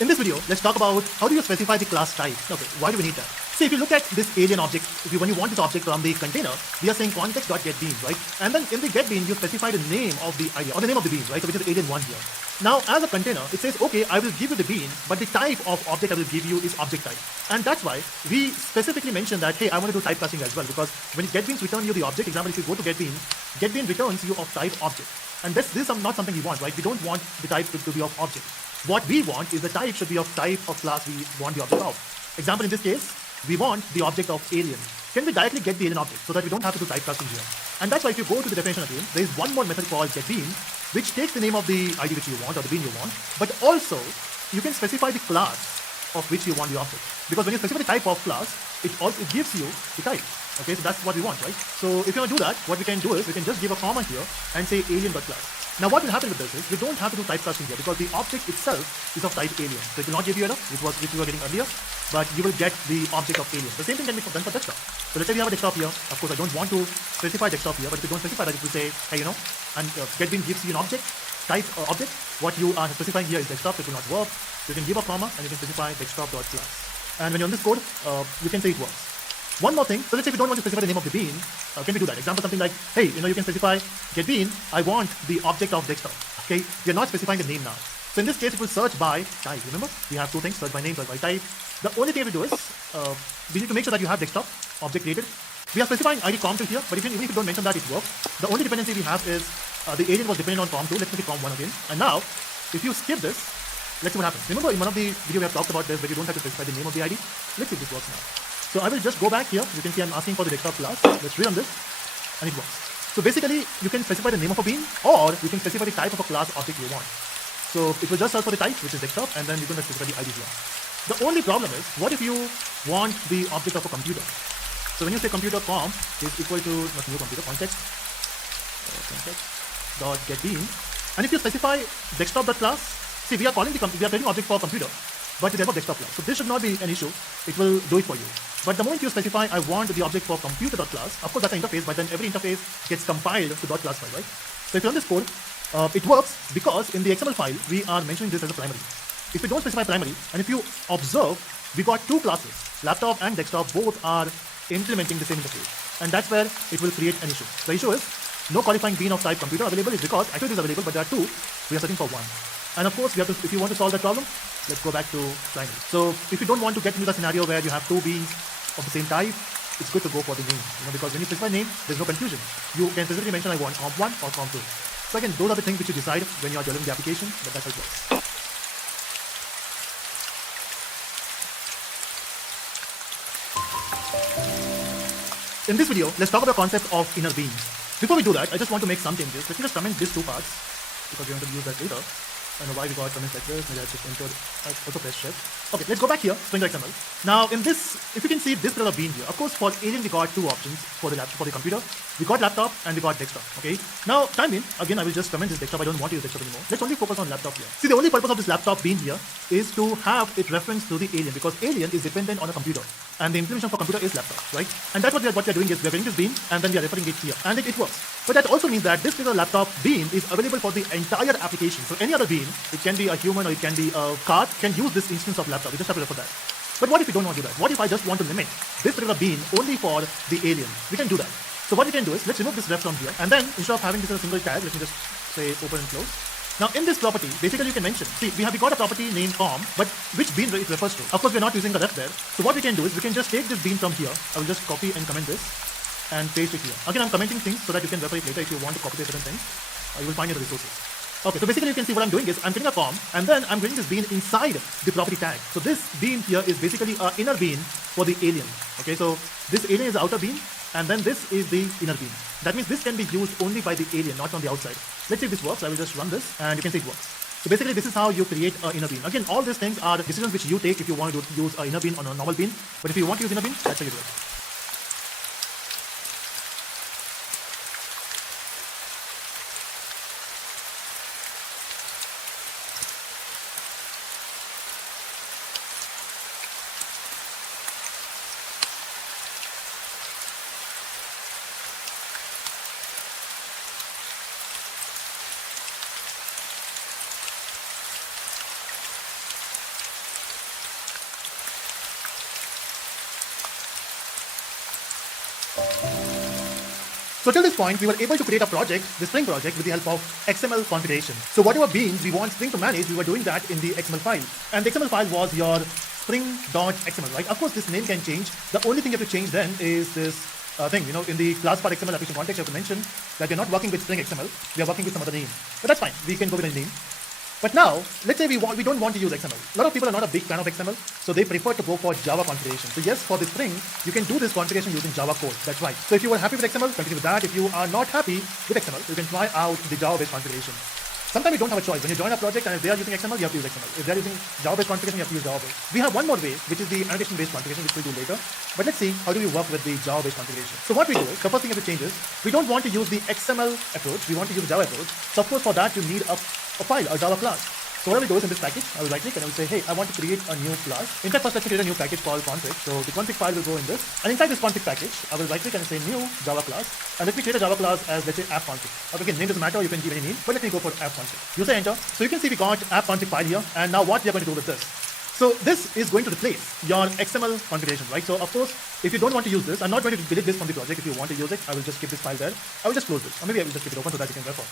In this video, let's talk about how do you specify the class type. Okay, why do we need that? See, if you look at this alien object, when you want this object from the container, we are saying context.getBean, right? And then in the getBean, you specify the name of the idea, or the name of the bean, right? So which is alien1 here. Now, as a container, it says, okay, I will give you the bean, but the type of object I will give you is object type. And that's why we specifically mentioned that, hey, I want to do typecasting as well, because when getBeans return you the object, example, if you go to getBean, getBean returns you of type object. And this is not something we want, right? We don't want the type to be of object. What we want is the type should be of type of class we want the object of. Example, in this case, we want the object of alien. Can we directly get the alien object so that we don't have to do typecasting here? And that's why if you go to the definition again, there is one more method called getBean, which takes the name of the ID which you want or the bean you want, but also you can specify the class of which you want the object. Because when you specify the type of class, it gives you the type. Okay, so that's what we want, right? So if you want to do that, what we can do is we can just give a comma here and say alien.class. Now what will happen with this is you don't have to do typecasting here because the object itself is of type alien. So it will not give you error, which we were getting earlier, but you will get the object of alien. The same thing can be done for desktop. So let's say we have a desktop here. Of course, I don't want to specify desktop here, but if you don't specify that, it will say, hey, and getBean gives you an object, type object. What you are specifying here is desktop, so it will not work. So you can give a comma and you can specify desktop.class. And when you're on this code, you can say it works. One more thing, so let's say we don't want to specify the name of the bean, can we do that? Example, something like, hey, you can specify getBean, I want the object of desktop. Okay, we are not specifying the name now. So in this case, it will search by type. Remember, we have two things, search by name, search by type. The only thing we do is, we need to make sure that you have desktop object created. We are specifying ID com2 here, but even if you don't mention that, it works. The only dependency we have is, the alien was dependent on com2. Let's make it com1 again. And now, if you skip this, let's see what happens. Remember, in one of the video we have talked about this, where you don't have to specify the name of the ID. Let's see if this works now. So I will just go back here. You can see I'm asking for the desktop class. Let's rerun this, and it works. So basically, you can specify the name of a bean, or you can specify the type of a class object you want. So it will just search for the type, which is desktop, and then you're going to specify the ID here. The only problem is, what if you want the object of a computer? So when you say computer.com is equal to not new computer context dot getBean, and if you specify desktop.class, see we are creating object for computer, but it has a desktop class. So this should not be an issue. It will do it for you. But the moment you specify, I want the object for computer.class, of course that's an interface, but then every interface gets compiled to .class file, right? So if you run this code, it works because in the XML file, we are mentioning this as a primary. If you don't specify primary, and if you observe, we got two classes, laptop and desktop, both are implementing the same interface. And that's where it will create an issue. The issue is, no qualifying bean of type computer available is because actually it is available, but there are two, we are searching for one. And of course, if you want to solve that problem, let's go back to primary. So if you don't want to get into the scenario where you have two beans of the same type, it's good to go for the name, because when you specify name, there's no confusion. You can specifically mention I want comp1 or comp2. So again, those are the things which you decide when you are developing the application, but that's how it works. In this video, let's talk about the concept of inner beans. Before we do that, I just want to make some changes. Let me just comment these two parts, because we're going to use that later. I don't know why we got comments like this. Maybe I just entered. I also press shift. Okay, let's go back here. String.xml. Now, in this, if you can see this particular bean here, of course, for alien we got two options for the computer. We got laptop and we got desktop. Okay. Now, time bean. Again, I will just comment this desktop. I don't want to use desktop anymore. Let's only focus on laptop here. See, the only purpose of this laptop bean here is to have it reference to the alien, because alien is dependent on a computer, and the implementation for computer is laptop, right? And that's what we are doing is we are getting this bean and then we are referring it here, and it works. But that also means that this particular laptop bean is available for the entire application. So any other bean, it can be a human or it can be a card, can use this instance of laptop. We just have to refer that. But what if we don't want to do that? What if I just want to limit this particular bean only for the alien? We can do that. So what we can do is, let's remove this ref from here, and then instead of having this as a single tag, let me just say open and close. Now in this property, basically you can mention, see, we got a property named com, but which bean it refers to? Of course, we're not using the ref there. So what we can do is we can just take this bean from here. I will just copy and comment this and paste it here. Again, I'm commenting things so that you can refer it later if you want to copy certain things. You will find in the resources. Okay, so basically you can see what I'm doing is I'm getting a com, and then I'm getting this bean inside the property tag. So this bean here is basically an inner bean for the alien. Okay, so this alien is the outer bean, and then this is the inner bean. That means this can be used only by the alien, not on the outside. Let's see if this works. I will just run this, and you can see it works. So basically this is how you create an inner bean. Again, all these things are decisions which you take if you want to use an inner bean on a normal bean. But if you want to use inner bean, that's how you do it. So till this point, we were able to create a project, the Spring project, with the help of XML configuration. So whatever beans we want Spring to manage, we were doing that in the XML file. And the XML file was your spring.xml, right? Of course, this name can change. The only thing you have to change then is this thing, in the class part XML application context, you have to mention that we're not working with Spring XML, we are working with some other name. But that's fine, we can go with a name. But now, let's say we don't want to use XML. A lot of people are not a big fan of XML, so they prefer to go for Java configuration. So yes, for the Spring, you can do this configuration using Java code. That's right. So if you are happy with XML, continue with that. If you are not happy with XML, you can try out the Java-based configuration. Sometimes you don't have a choice. When you join a project and if they are using XML, you have to use XML. If they are using Java-based configuration, you have to use Java-based. We have one more way, which is the annotation-based configuration, which we'll do later. But let's see how do we work with the Java-based configuration. So what we do is, the first thing that changes, we don't want to use the XML approach. We want to use the Java approach. So of course, for that, you need a file, a Java class. So what I will do is in this package, I will right click and I will say, hey, I want to create a new class. In fact, first let's create a new package called config. So the config file will go in this. And inside this config package, I will right click and say new Java class. And let me create a Java class as, let's say, app config. Okay, name doesn't matter, you can give any name, but let me go for app config. You say enter. So you can see we got app config file here. And now what we are going to do with this. So this is going to replace your XML configuration, right? So of course, if you don't want to use this, I'm not going to delete this from the project. If you want to use it, I will just keep this file there. I will just close this. Or maybe I will just keep it open so that you can refer.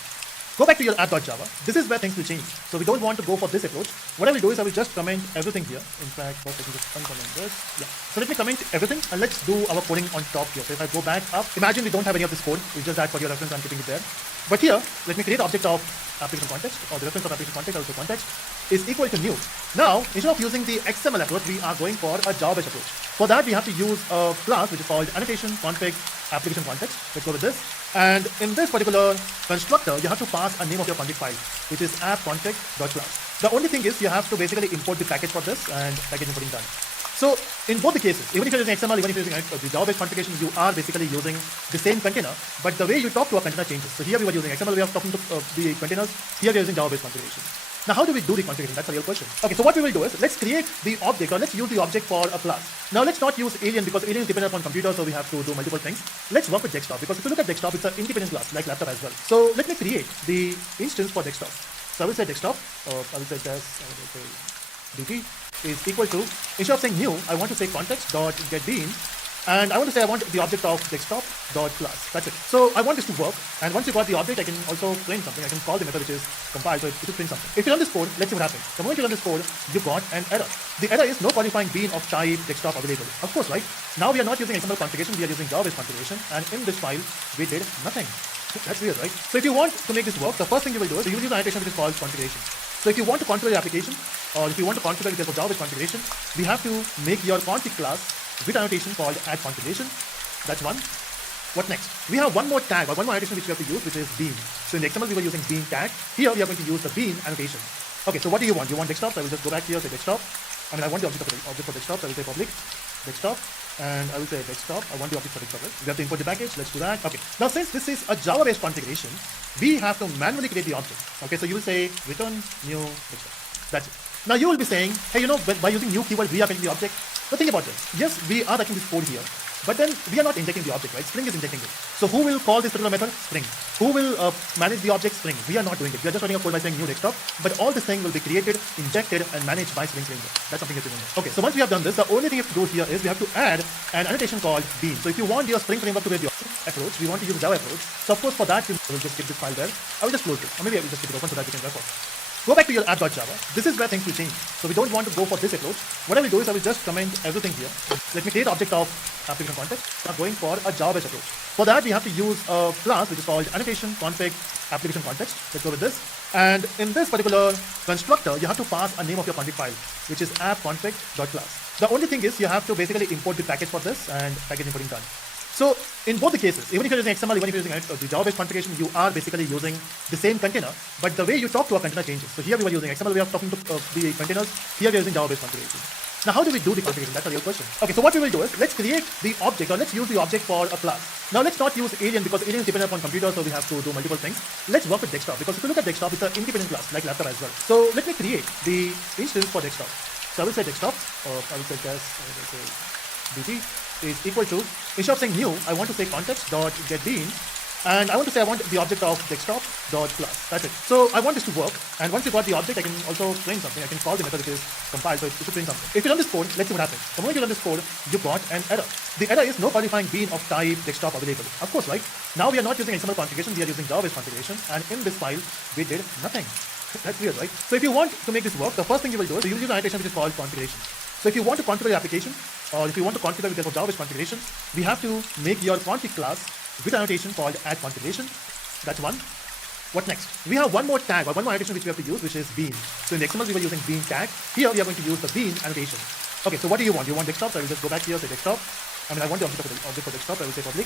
Go back to your app.java. This is where things will change. So we don't want to go for this approach. What I will do is I will just comment everything here. In fact, first let me just uncomment this. Yeah. So let me comment everything and let's do our coding on top here. So if I go back up, imagine we don't have any of this code. It's just that for your reference, I'm keeping it there. But here, let me create object of application context or the reference of application context, also context is equal to new. Now, instead of using the XML approach, we are going for a Java-based approach. For that, we have to use a class which is called annotation config application context. Let's go with this. And in this particular constructor, you have to pass a name of your config file, which is app.config.class. The only thing is you have to basically import the package for this and package importing done. So in both the cases, even if you're using XML, even if you're using the Java-based configuration, you are basically using the same container, but the way you talk to a container changes. So here we were using XML way of talking to the containers. Here we are using Java-based configuration. Now, how do we do the configuration? That's a real question. Okay, so what we will do is, let's create the object or let's use the object for a class. Now, let's not use alien because alien is dependent upon computer, so we have to do multiple things. Let's work with desktop because if you look at desktop, it's an independent class like laptop as well. So let me create the instance for desktop. So I will say desktop, I will say test, I will say dt is equal to, instead of saying new, I want to say context.getBean. And I want to say I want the object of desktop.class. That's it. So I want this to work. And once you got the object, I can also print something. I can call the method which is compiled, so it will print something. If you run this code, let's see what happens. The moment you run this code, you got an error. The error is no qualifying bean of type desktop available. Of course, right? Now we are not using XML configuration, we are using Java-based configuration. And in this file, we did nothing. That's weird, right? So if you want to make this work, the first thing you will do is you will use an annotation which is called configuration. So if you want to configure your application, or if you want to configure it for Java-based configuration, we have to make your config class with annotation called add configuration. That's one. What next? We have one more tag or one more annotation which we have to use, which is bean. So in the XML we were using bean tag. Here we are going to use the bean annotation. Okay, so what do you want? You want desktop? So I will just go back here, say desktop. I want the object for desktop. So I will say public desktop. And I will say desktop. I want the object for desktop. Right? We have to import the package. Let's do that. Okay. Now since this is a Java-based configuration, we have to manually create the object. Okay, so you will say return new desktop. That's it. Now you will be saying, hey, by using new keyword, we are getting the object. But think about this. Yes, we are writing this code here, but then we are not injecting the object, right? Spring is injecting it. So who will call this particular method? Spring. Who will manage the object? Spring. We are not doing it. We are just writing a code by saying new desktop, but all this thing will be created, injected, and managed by Spring Framework. That's something you have to remember. Okay, so once we have done this, the only thing you have to do here is we have to add an annotation called bean. So if you want your Spring Framework to be the approach, we want to use Java approach. So of course for that, we will just keep this file there. I will just close this, or maybe I will just keep it open so that you can refer. Go back to your app.java. This is where things will change. So we don't want to go for this approach. What I will do is I will just comment everything here. Let me create object of application context. I'm going for a Java-based approach. For that, we have to use a class which is called annotation config application context. Let's go with this. And in this particular constructor, you have to pass a name of your config file, which is app.config.class. The only thing is you have to basically import the package for this and package importing done. So in both the cases, even if you're using XML, even if you're using the Java-based configuration, you are basically using the same container, but the way you talk to a container changes. So here we were using XML way of talking to the containers. Here we are using Java-based configuration. Now how do we do the configuration? That's a real question. Okay, so what we will do is, let's create the object or let's use the object for a class. Now let's not use alien because alien is dependent upon computer, so we have to do multiple things. Let's work with desktop because if you look at desktop, it's an independent class like laptop as well. So let me create the instance for desktop. So I will say desktop, or I will say test, I will say dt is equal to, instead of saying new, I want to say context.getBean, and I want to say I want the object of desktop.class. That's it. So I want this to work, and once you got the object, I can also print something. I can call the method which is compiled, so it will print something. If you run this code, let's see what happens. The moment you run this code, you got an error. The error is no qualifying bean of type desktop available. Of course, right? Now we are not using XML configuration, we are using Java-based configuration, and in this file, we did nothing. That's weird, right? So if you want to make this work, the first thing you will do is you will use an annotation which is called configuration. So if you want to configure your application, or if you want to configure with Java-based configuration, we have to make your config class with annotation called add configuration. That's one. What next? We have one more tag or one more annotation which we have to use, which is bean. So in the XML we were using bean tag. Here we are going to use the bean annotation. Okay, so what do you want? You want desktop? So I will just go back here, say desktop. I mean, I want the object for desktop. I will say public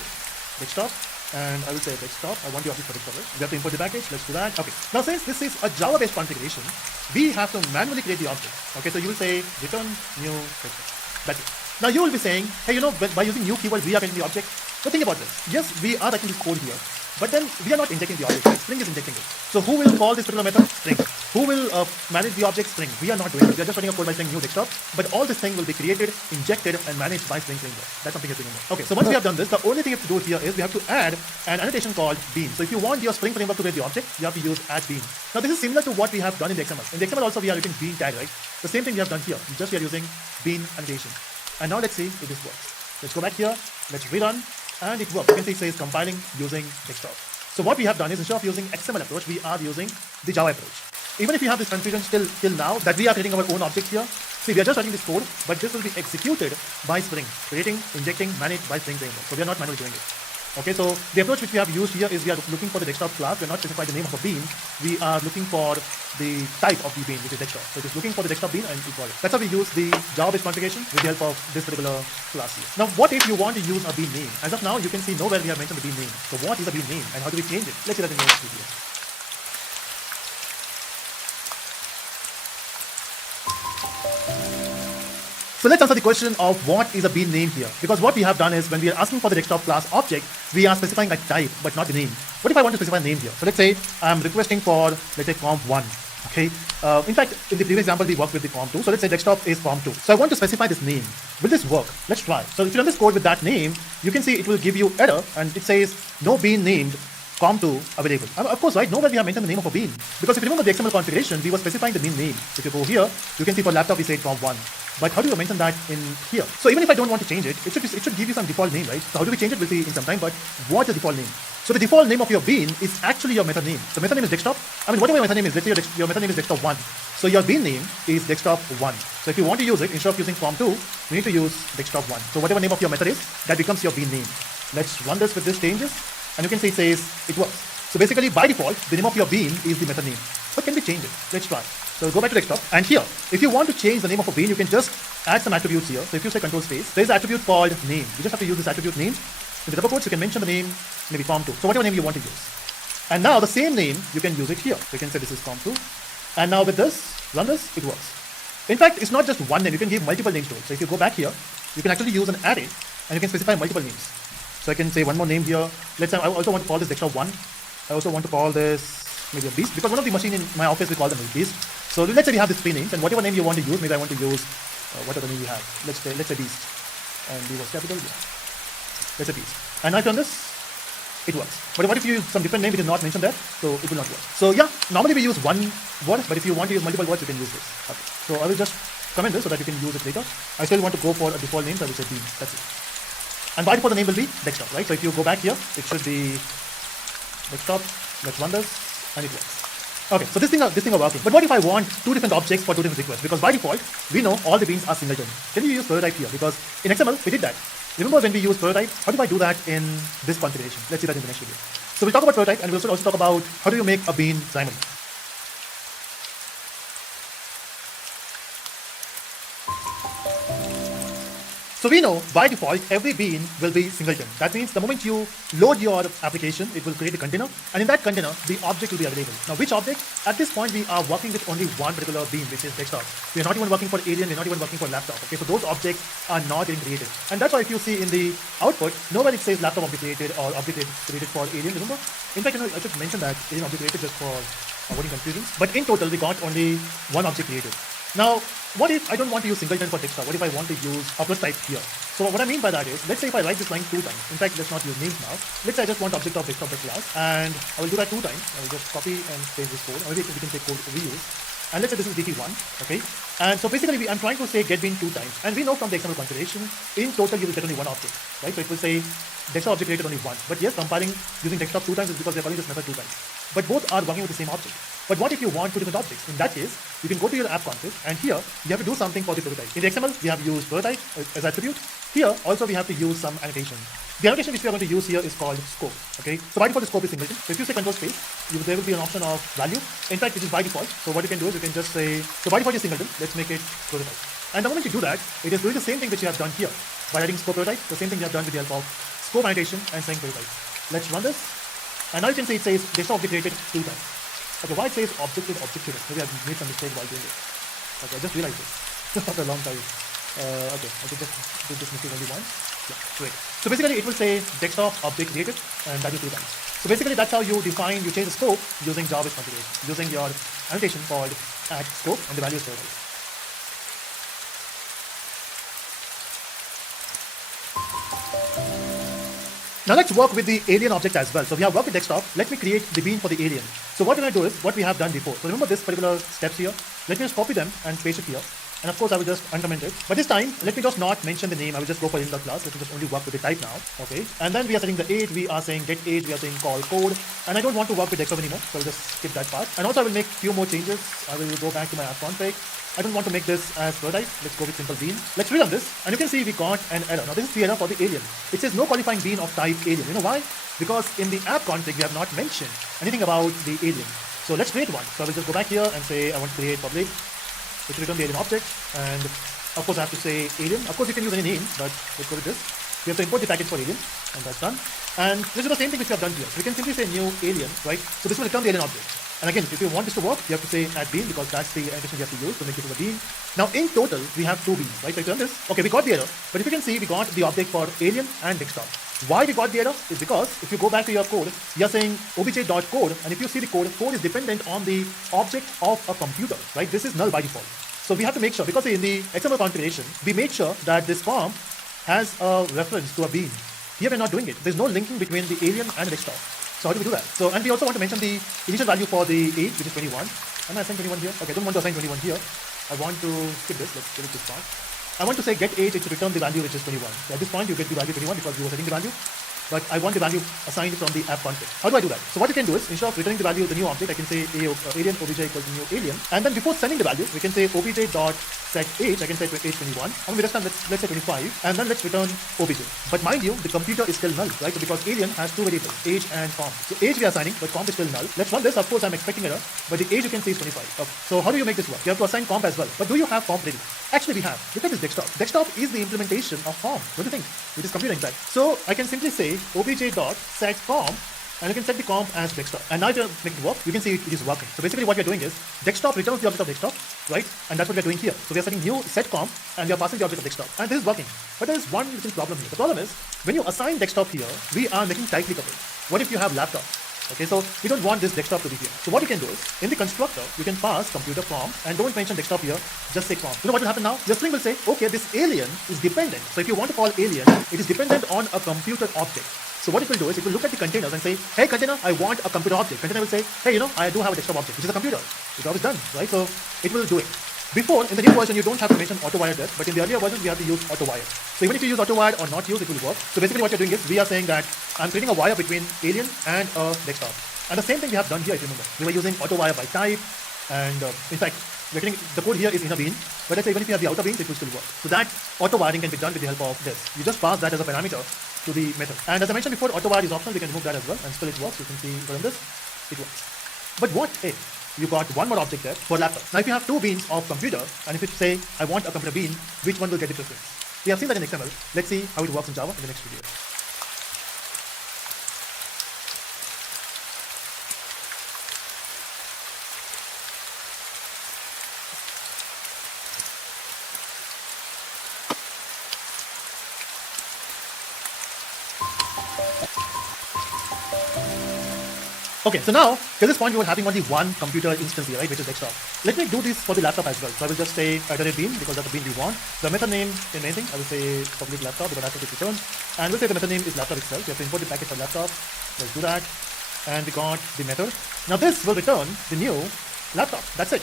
desktop, and I will say desktop. I want the object for desktop. Right? We have to import the package. Let's do that. Okay. Now since this is a Java-based configuration, we have to manually create the object. Okay, so you will say return new desktop. That's it. Now you will be saying, hey, by using new keyword, we are getting the object. So think about this. Yes, we are writing this code here, but then we are not injecting the object. Right? Spring is injecting it. So who will call this particular method? Spring. Who will manage the object? Spring. We are not doing it. We are just writing a code by saying new desktop, but all this thing will be created, injected, and managed by Spring Framework. That's something you have to remember. Okay, so once we have done this, the only thing you have to do here is we have to add an annotation called bean. So if you want your Spring Framework to create the object, you have to use add bean. Now this is similar to what we have done in the XML. In the XML also we are using bean tag, right? The same thing we have done here. Just we are using bean annotation. And now let's see if this works. Let's go back here. Let's rerun. And it works. You can see it says compiling using desktop. So what we have done is instead of using XML approach, we are using the Java approach. Even if you have this confusion till now that we are creating our own object here, see, we are just writing this code, but this will be executed by Spring, creating, injecting, managed by Spring Framework. So we are not manually doing it. Okay, so the approach which we have used here is we are looking for the desktop class. We are not specifying the name of a bean. We are looking for the type of the bean, which is desktop. So it is looking for the desktop bean and we call it. That's how we use the Java-based configuration with the help of this particular class here. Now, what if you want to use a bean name? As of now, you can see nowhere we have mentioned the bean name. So what is a bean name and how do we change it? Let's see that in the next video. So let's answer the question of what is a bean name here. Because what we have done is when we are asking for the desktop class object, we are specifying a type, but not the name. What if I want to specify a name here? So let's say I'm requesting for, let's say comp1. Okay. In fact, in the previous example, we worked with the comp2. So let's say desktop is comp2. So I want to specify this name. Will this work? Let's try. So if you run this code with that name, you can see it will give you error and it says no bean named comp2 available. Of course, right? Nowhere we have mentioned the name of a bean. Because if you remember the XML configuration, we were specifying the bean name. If you go here, you can see for laptop we say comp1. But how do you mention that in here? So even if I don't want to change it, it should give you some default name, right? So how do we change it? We'll see in some time, but what's the default name? So the default name of your bean is actually your method name. So method name is desktop. I mean, whatever your method name is, let's say your method name is desktop1. So your bean name is desktop1. So if you want to use it, instead of using comp2, you need to use desktop1. So whatever name of your method is, that becomes your bean name. Let's run this with these changes. And you can see it says it works. So basically, by default, the name of your bean is the method name. But can we change it? Let's try. So go back to desktop. And here, if you want to change the name of a bean, you can just add some attributes here. So if you say control space, there's an attribute called name. You just have to use this attribute name. In the double quotes, you can mention the name, maybe comp2. So whatever name you want to use. And now the same name, you can use it here. So you can say this is comp2. And now with this, run this, it works. In fact, it's not just one name. You can give multiple names to it. So if you go back here, you can actually use an array and you can specify multiple names. So I can say one more name here. Let's say I also want to call this desktop1. I also want to call this maybe a beast, because one of the machine in my office we call them a beast. So let's say we have these three names, and whatever name you want to use, maybe I want to use whatever name we have. Let's say beast, and B was capital. Yeah. Let's say beast. And I run this, it works. But what if you use some different name which is not mentioned there? So it will not work. So yeah, normally we use one word, but if you want to use multiple words, you can use this. Okay. So I will just comment this so that you can use it later. I still want to go for a default name, so I will say beam. That's it. And by default the name will be desktop, right? So if you go back here, it should be desktop. Let's run this, and it works. Okay, so this thing are working. But what if I want two different objects for two different requests? Because by default, we know all the beans are singleton. Can we use prototype here? Because in XML, we did that. Remember when we use prototype? How do I do that in this configuration? Let's see that in the next video. So we'll talk about prototype, and we'll also talk about how do you make a bean primary. So we know by default every bean will be singleton. That means the moment you load your application, it will create a container, and in that container the object will be available. Now which object? At this point we are working with only one particular bean, which is desktop. We are not even working for alien, we are not even working for laptop. Okay, so those objects are not getting created. And that's why if you see in the output, nowhere it says laptop object created or object created for alien, remember? In fact, I should mention that alien object created just for avoiding confusion. But in total we got only one object created. Now, what if I don't want to use singleton for desktop? What if I want to use upload type here? So what I mean by that is, let's say if I write this line 2 times, in fact, let's not use names now. Let's say I just want object of desktop class, and I will do that 2 times. I will just copy and paste this code. Or maybe we can take code reuse. And let's say this is dt1, okay? And so basically I'm trying to say get bean 2 times. And we know from the XML configuration, in total you will get only one object, right? So it will say desktop object created only once. But yes, compiling using desktop 2 times is because we are calling this method 2 times. But both are working with the same object. But what if you want two different objects? In that case, you can go to your app config, and here you have to do something for the prototype. In the XML, we have used prototype as attribute. Here also we have to use some annotation. The annotation which we are going to use here is called scope. Okay, so by default the scope is singleton. So if you say control space, there will be an option of value. In fact, which is by default. So what you can do is you can just say, so by default is singleton. Let's make it prototype. And the moment you do that, it is doing the same thing which you have done here by adding scope prototype. The same thing you have done with the help of scope annotation and saying prototype. Let's run this. And now you can see it says desktop object created 2 times. Okay, why it says object with object created? Maybe I've made some mistake while doing it. Okay, I just realized this after a long time. Okay, I did just do this mistake only once. Yeah, great. So basically it will say desktop object created and that is 2 times. So basically that's how you define, you change the scope using JavaScript configuration, using your annotation called add scope and the value is prototype. Now let's work with the alien object as well. So we have worked with desktop. Let me create the bean for the alien. So what we're going to do is what we have done before. So remember this particular steps here. Let me just copy them and paste it here. And of course I will just uncomment it. But this time, let me just not mention the name. I will just go for in the class. Let me just only work with the type now. Okay. And then we are setting the age. We are saying get age. We are saying call code. And I don't want to work with desktop anymore. So I'll just skip that part. And also I will make few more changes. I will go back to my app config. I don't want to make this as prototype. Let's go with simple bean. Let's rerun this. And you can see we got an error. Now this is the error for the alien. It says no qualifying bean of type alien. You know why? Because in the app config we have not mentioned anything about the alien. So let's create one. So I will just go back here and say I want to create public. It will return the alien object. And of course I have to say alien. Of course you can use any name, but let's go with this. We have to import the package for alien. And that's done. And this is the same thing which we have done here. So we can simply say new alien, right? So this will return the alien object. And again, if you want this to work, you have to say add bean because that's the annotation we have to use to make it a bean. Now in total, we have 2 beans, right? So if you run this, okay, we got the error. But if you can see, we got the object for alien and desktop. Why we got the error is because if you go back to your code, you are saying obj.code, and if you see the code is dependent on the object of a computer, right? This is null by default. So we have to make sure, because in the XML configuration, we made sure that this form has a reference to a bean. Here we're not doing it. There's no linking between the alien and the desktop. So how do we do that? So, and we also want to mention the initial value for the age, which is 21. Am I assigning 21 here? Okay, I don't want to assign 21 here. I want to skip this. Let's delete this part. I want to say get age, it should return the value which is 21. So at this point you get the value 21 because you were setting the value. But I want the value assigned from the app config. How do I do that? So what you can do is, instead of returning the value of the new object, I can say alien obj equals new alien. And then before sending the value, we can say obj.set age. I can say age 21. And this time let's say 25. And then let's return obj. But mind you, the computer is still null, right? So because alien has 2 variables, age and comp. So age we are assigning, but comp is still null. Let's run this. Of course, I'm expecting error. But the age you can see is 25. Okay. So how do you make this work? You have to assign comp as well. But do you have comp ready? Actually, we have. Look at this desktop. Desktop is the implementation of comp. What do you think? It is computer in fact. So I can simply say obj.set comp, and you can set the comp as desktop. And now if you make it work, you can see it is working. So basically what we are doing is desktop returns the object of desktop, right? And that's what we are doing here. So we are setting new set comp and we are passing the object of desktop. And this is working. But there is one little problem here. The problem is when you assign desktop here, we are making tightly coupled. What if you have laptop? Okay, so we don't want this desktop to be here. So what you can do is, in the constructor, you can pass computer from and don't mention desktop here, just say comp. You know what will happen now? Your string will say, okay, this alien is dependent. So if you want to call alien, it is dependent on a computer object. So what it will do is, it will look at the containers and say, hey container, I want a computer object. Container will say, hey, I do have a desktop object, which is a computer. The job is done, right? So it will do it. Before, in the new version, you don't have to mention auto-wire there, but in the earlier version, we have to use auto-wire. So even if you use auto-wire or not use, it will work. So basically what you're doing is, we are saying that I'm creating a wire between alien and a desktop. And the same thing we have done here, if you remember. We were using auto-wire by type, and in fact, we're getting, the code here is inner bean, but let's say even if you have the outer beans, it will still work. So that auto-wiring can be done with the help of this. You just pass that as a parameter to the method. And as I mentioned before, auto-wire is optional, we can remove that as well, and still it works. You can see from this, it works. But what if you got one more object there for laptop? Now if you have 2 beans of computer, and if you say, I want a computer bean, which one will get the preference? We have seen that in XML. Let's see how it works in Java in the next video. Okay, so now, till this point, we were having only one computer instance here, right, which is desktop. Let me do this for the laptop as well. So I will just say bean because that's the bean we want. The method name is anything. I will say public laptop because that's what it returns. And we'll say the method name is laptop itself. You have to import the package for laptop. Let's do that. And we got the method. Now this will return the new laptop. That's it,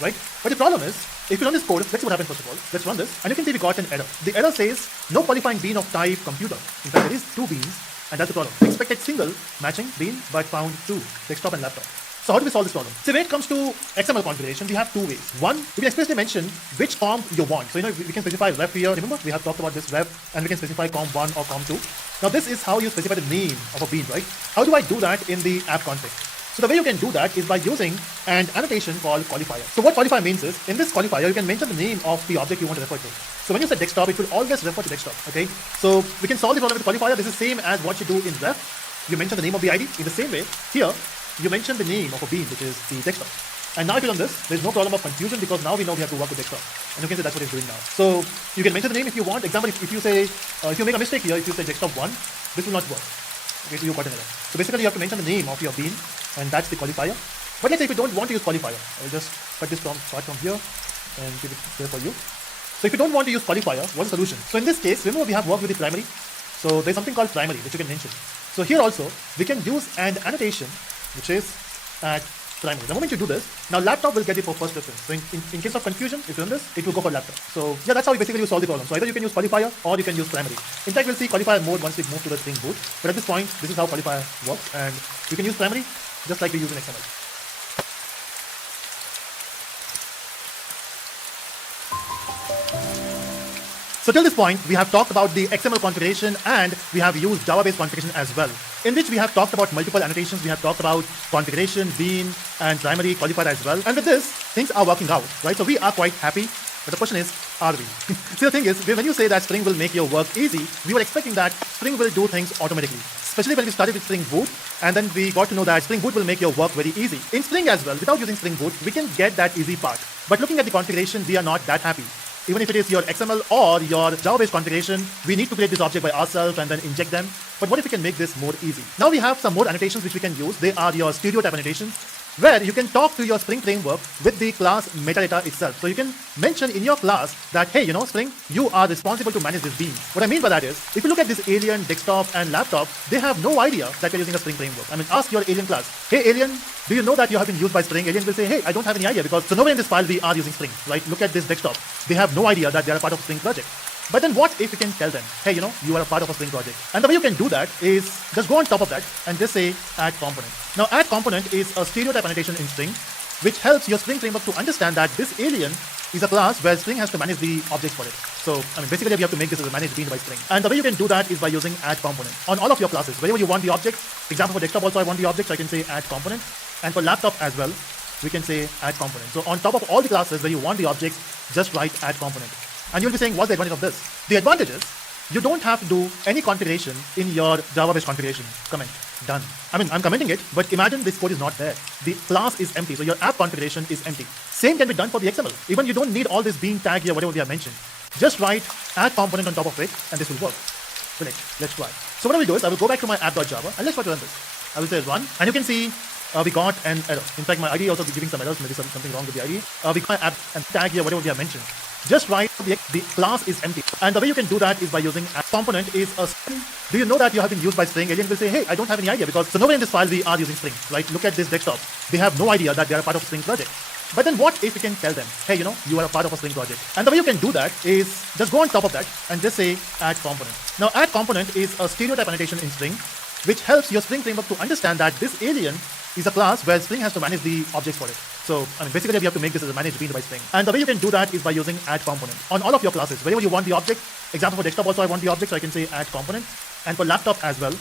right? But the problem is, if you run this code, let's see what happens first of all. Let's run this. And you can see we got an error. The error says no qualifying bean of type computer. In fact, there is 2 beans. And that's the problem. Expected single matching bean, but found 2, desktop and laptop. So how do we solve this problem? So when it comes to XML configuration, we have two ways. One, we can explicitly mention which COM you want. So we can specify ref here. Remember, we have talked about this ref, and we can specify COM1 or COM2. Now this is how you specify the name of a bean, right? How do I do that in the app context? So the way you can do that is by using an annotation called qualifier. So what qualifier means is, in this qualifier, you can mention the name of the object you want to refer to. So when you say desktop, it will always refer to desktop, okay? So we can solve the problem with qualifier. This is same as what you do in ref. You mention the name of the ID. In the same way, here, you mention the name of a bean, which is the desktop. And now if you run this, there's no problem of confusion because now we know we have to work with desktop. And you can say that's what it's doing now. So you can mention the name if you want. Example, if you say, if you make a mistake here, if you say desktop 1, this will not work. Okay, so you got an error. So basically you have to mention the name of your bean, and that's the qualifier. But let's say if you don't want to use qualifier, I'll just cut this part from here and keep it there for you. So if you don't want to use qualifier, what's the solution? So in this case, remember we have worked with the primary. So there's something called primary, which you can mention. So here also, we can use an annotation, which is at primary. The moment you do this, now laptop will get it for first preference. So in case of confusion, if you run this, it will go for laptop. So yeah, that's how basically you solve the problem. So either you can use qualifier or you can use primary. In fact, we'll see qualifier mode once we move to the Spring Boot. But at this point, this is how qualifier works, and you can use primary just like we use in XML. So till this point, we have talked about the XML configuration and we have used Java-based configuration as well, in which we have talked about multiple annotations. We have talked about configuration, bean, and primary qualifier as well. And with this, things are working out, right? So we are quite happy. But the question is, are we? See, the thing is, when you say that Spring will make your work easy, we were expecting that Spring will do things automatically. Especially when we started with Spring Boot, and then we got to know that Spring Boot will make your work very easy. In Spring as well, without using Spring Boot, we can get that easy part. But looking at the configuration, we are not that happy. Even if it is your XML or your Java-based configuration, we need to create this object by ourselves and then inject them. But what if we can make this more easy? Now we have some more annotations which we can use. They are your studio type annotations, where you can talk to your Spring framework with the class metadata itself. So you can mention in your class that, hey, Spring, you are responsible to manage this bean. What I mean by that is, if you look at this alien, desktop, and laptop, they have no idea that you're using a Spring framework. I mean, ask your alien class, hey, alien, do you know that you have been used by Spring? Alien will say, hey, I don't have any idea because so nowhere in this file we are using Spring, right? Look at this desktop. They have no idea that they are a part of Spring project. But then what if you can tell them, hey, you are a part of a Spring project? And the way you can do that is just go on top of that and just say add component. Now add component is a stereo type annotation in Spring, which helps your Spring framework to understand that this alien is a class where Spring has to manage the objects for it. So, basically we have to make this as a managed bean by Spring. And the way you can do that is by using add component. On all of your classes, wherever you want the object, example for desktop also I want the object, so I can say add component. And for laptop as well, we can say add component. So on top of all the classes where you want the objects, just write add component. And you'll be saying, what's the advantage of this? The advantage is, you don't have to do any configuration in your Java-based configuration. Comment. Done. I'm commenting it, but imagine this code is not there. The class is empty, so your app configuration is empty. Same can be done for the XML. Even you don't need all this bean tag here, whatever we have mentioned. Just write add component on top of it, and this will work. Brilliant. Let's try. So what I will do is, I will go back to my app.java, and let's try to run this. I will say run, and you can see we got an error. In fact, my ID also giving some errors, maybe something wrong with the ID. We got app and tag here, whatever we have mentioned. Just write the class is empty. And the way you can do that is by using app component is a Spring. Do you know that you have been used by Spring? Alien will say, hey, I don't have any idea because so nowhere in this file we are using Spring, right? Look at this desktop. They have no idea that they are a part of a Spring project. But then what if you can tell them, hey, you are a part of a Spring project? And the way you can do that is just go on top of that and just say add component. Now add component is a stereo type annotation in Spring, which helps your Spring framework to understand that this alien is a class where Spring has to manage the objects for it. So, basically we have to make this as a managed bean by Spring. And the way you can do that is by using add component. On all of your classes, wherever you want the object, example for desktop also I want the object, so I can say add component. And for laptop as well,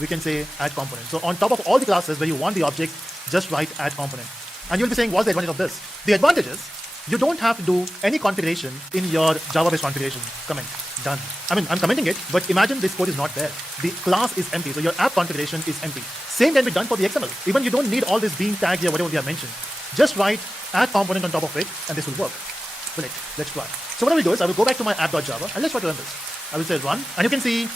we can say add component. So on top of all the classes where you want the object, just write add component. And you'll be saying, what's the advantage of this? The advantage is, you don't have to do any configuration in your Java-based configuration. Comment. Done. I'm commenting it, but imagine this code is not there. The class is empty, so your app configuration is empty. Same can be done for the XML. Even you don't need all this bean tag here, whatever we have mentioned. Just write add component on top of it, and this will work. Brilliant. Let's try. So what I will do is, I will go back to my app.java, and let's try to run this. I will say run, and you can see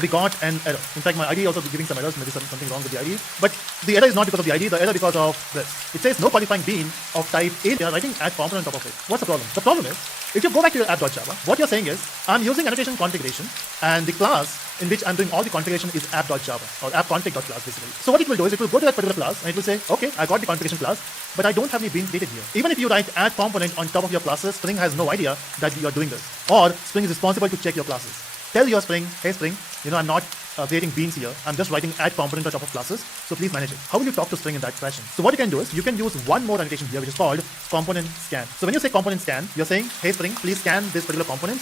we got an error. In fact, my ID also giving some errors, maybe something wrong with the ID. But the error is not because of the ID, the error because of this. It says no qualifying bean of type A. They are writing add component on top of it. What's the problem? The problem is, if you go back to your app.java, what you're saying is, I'm using annotation configuration, and the class in which I'm doing all the configuration is app.java, or app.config.class basically. So what it will do is, it will go to that particular class, and it will say, okay, I got the configuration class, but I don't have any bean created here. Even if you write add component on top of your classes, Spring has no idea that you are doing this. Or Spring is responsible to check your classes. Tell your Spring, hey Spring, I'm not creating beans here. I'm just writing add component on top of classes. So please manage it. How will you talk to string in that fashion? So what you can do is you can use one more annotation here, which is called component scan. So when you say component scan, you're saying, hey string, please scan this particular component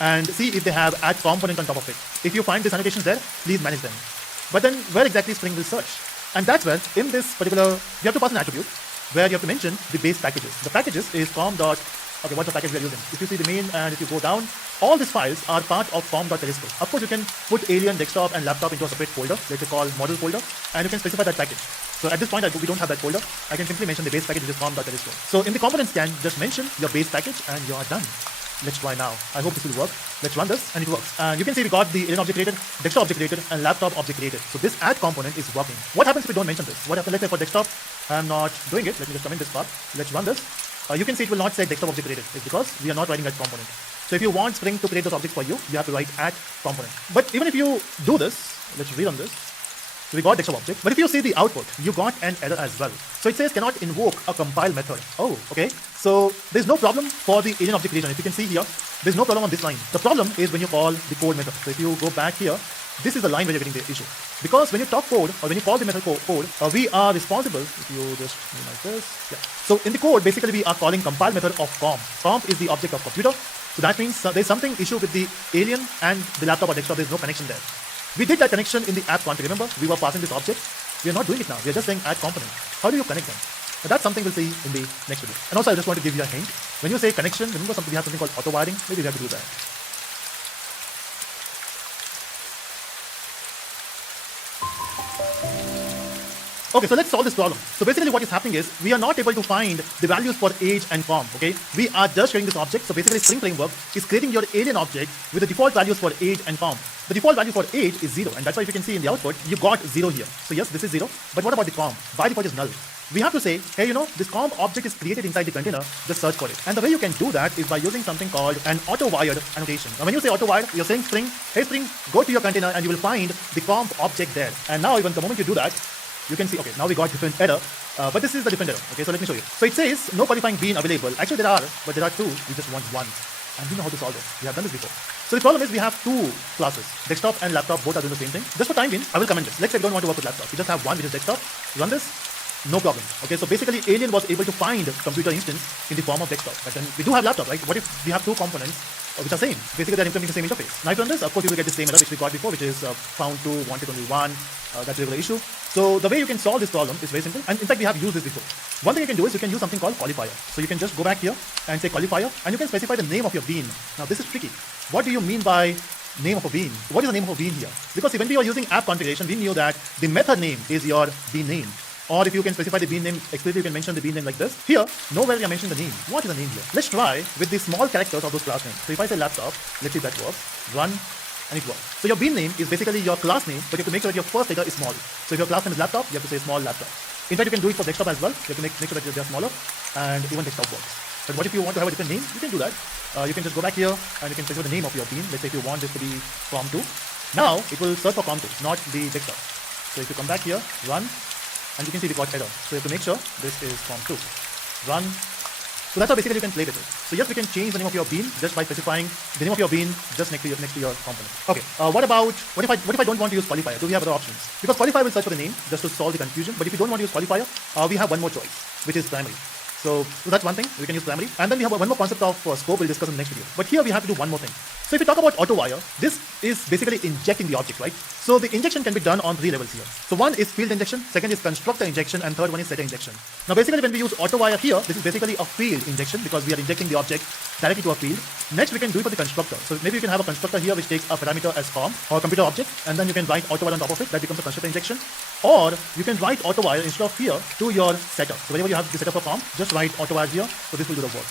and see if they have add component on top of it. If you find these annotations there, please manage them. But then where exactly string will search? And that's where in this particular, you have to pass an attribute where you have to mention the base packages. The packages is com.okay, what's the package we are using? If you see the main and if you go down, all these files are part of com.telescope. Of course, you can put alien, desktop and laptop into a separate folder, let's say called model folder, and you can specify that package. So at this point, we don't have that folder. I can simply mention the base package, which is com.telescope. So in the component scan, just mention your base package and you are done. Let's try now. I hope this will work. Let's run this and it works. And you can see we got the alien object created, desktop object created, and laptop object created. So this add component is working. What happens if we don't mention this? What happens, let's say for desktop, I'm not doing it. Let me just come in this part. Let's run this. You can see it will not say desktop object created. It's because we are not writing add component. So if you want Spring to create those objects for you, you have to write add component. But even if you do this, let's rerun this. So we got desktop object, but if you see the output, you got an error as well. So it says cannot invoke a compile method. Oh, okay. So there's no problem for the alien object creation. If you can see here, there's no problem on this line. The problem is when you call the code method. So if you go back here, this is the line where you're getting the issue. Because when you talk code or when you call the method code, we are responsible. If you just minimize this, yeah. So in the code, basically we are calling compile method of comp. Comp is the object of computer. So that means there's something issue with the alien and the laptop or desktop. There's no connection there. We did that connection in the app config. Remember, we were passing this object. We are not doing it now. We are just saying add component. How do you connect them? Now that's something we'll see in the next video. And also, I just want to give you a hint. When you say connection, remember we have something called auto wiring. Maybe we have to do that. Okay, so let's solve this problem. So basically what is happening is we are not able to find the values for age and comp, okay? We are just creating this object. So basically Spring Framework is creating your alien object with the default values for age and comp. The default value for age is 0, and that's why if you can see in the output, you got 0 here. So yes, this is 0, but what about the comp? By default is null. We have to say, hey, this comp object is created inside the container, just search for it. And the way you can do that is by using something called an auto-wired annotation. Now when you say auto-wired, you're saying Spring, hey Spring, go to your container and you will find the comp object there. And now even the moment you do that, you can see, okay, now we got different error, but this is the different error. Okay, so let me show you. So it says no qualifying bean available. Actually there are, but there are two. We just want one. And we know how to solve it. We have done this before. So the problem is we have two classes. Desktop and laptop both are doing the same thing. Just for time being, I will comment this. Let's say we don't want to work with laptop. We just have one which is desktop. Run this. No problem. Okay, so basically alien was able to find computer instance in the form of desktop. But then we do have laptop, right? What if we have two components which are same? Basically they're implementing the same interface. Now if you run this, of course you will get the same error which we got before, which is found two, wanted only one. That's a regular issue. So the way you can solve this problem is very simple. And in fact, we have used this before. One thing you can do is you can use something called qualifier. So you can just go back here and say qualifier, and you can specify the name of your bean. Now this is tricky. What do you mean by name of a bean? What is the name of a bean here? Because when we were using app configuration, we knew that the method name is your bean name. Or if you can specify the bean name explicitly, you can mention the bean name like this. Here, nowhere we are mentioning the name. What is the name here? Let's try with the small characters of those class names. So if I say laptop, let's see if that works. Run, and it works. So your bean name is basically your class name, but you have to make sure that your first letter is small. So if your class name is laptop, you have to say small laptop. In fact, you can do it for desktop as well. You have to make sure that they are smaller, and even desktop works. But what if you want to have a different name? You can do that. You can just go back here, and you can specify the name of your bean. Let's say if you want this to be com2. Now, it will search for com2, not the desktop. So if you come back here, run, and you can see we got error. So you have to make sure this is com2. Run. So that's how basically you can play with it. So yes, we can change the name of your bean just by specifying the name of your bean just next to your component. Okay. What if I don't want to use qualifier? Do we have other options? Because qualifier will search for the name just to solve the confusion. But if you don't want to use qualifier, we have one more choice, which is primary. So that's one thing, we can use primary. And then we have one more concept of scope we'll discuss in the next video. But here we have to do one more thing. So if you talk about auto wire, this is basically injecting the object, right? So the injection can be done on 3 levels here. So one is field injection, second is constructor injection, and third one is setter injection. Now basically when we use auto wire here, this is basically a field injection because we are injecting the object directly to a field. Next we can do it for the constructor. So maybe you can have a constructor here which takes a parameter as comp or computer object, and then you can write auto wire on top of it. That becomes a constructor injection. Or you can write auto wire instead of here to your setter. So whenever you have the setter for comp, just write auto wire here. So this will do the work.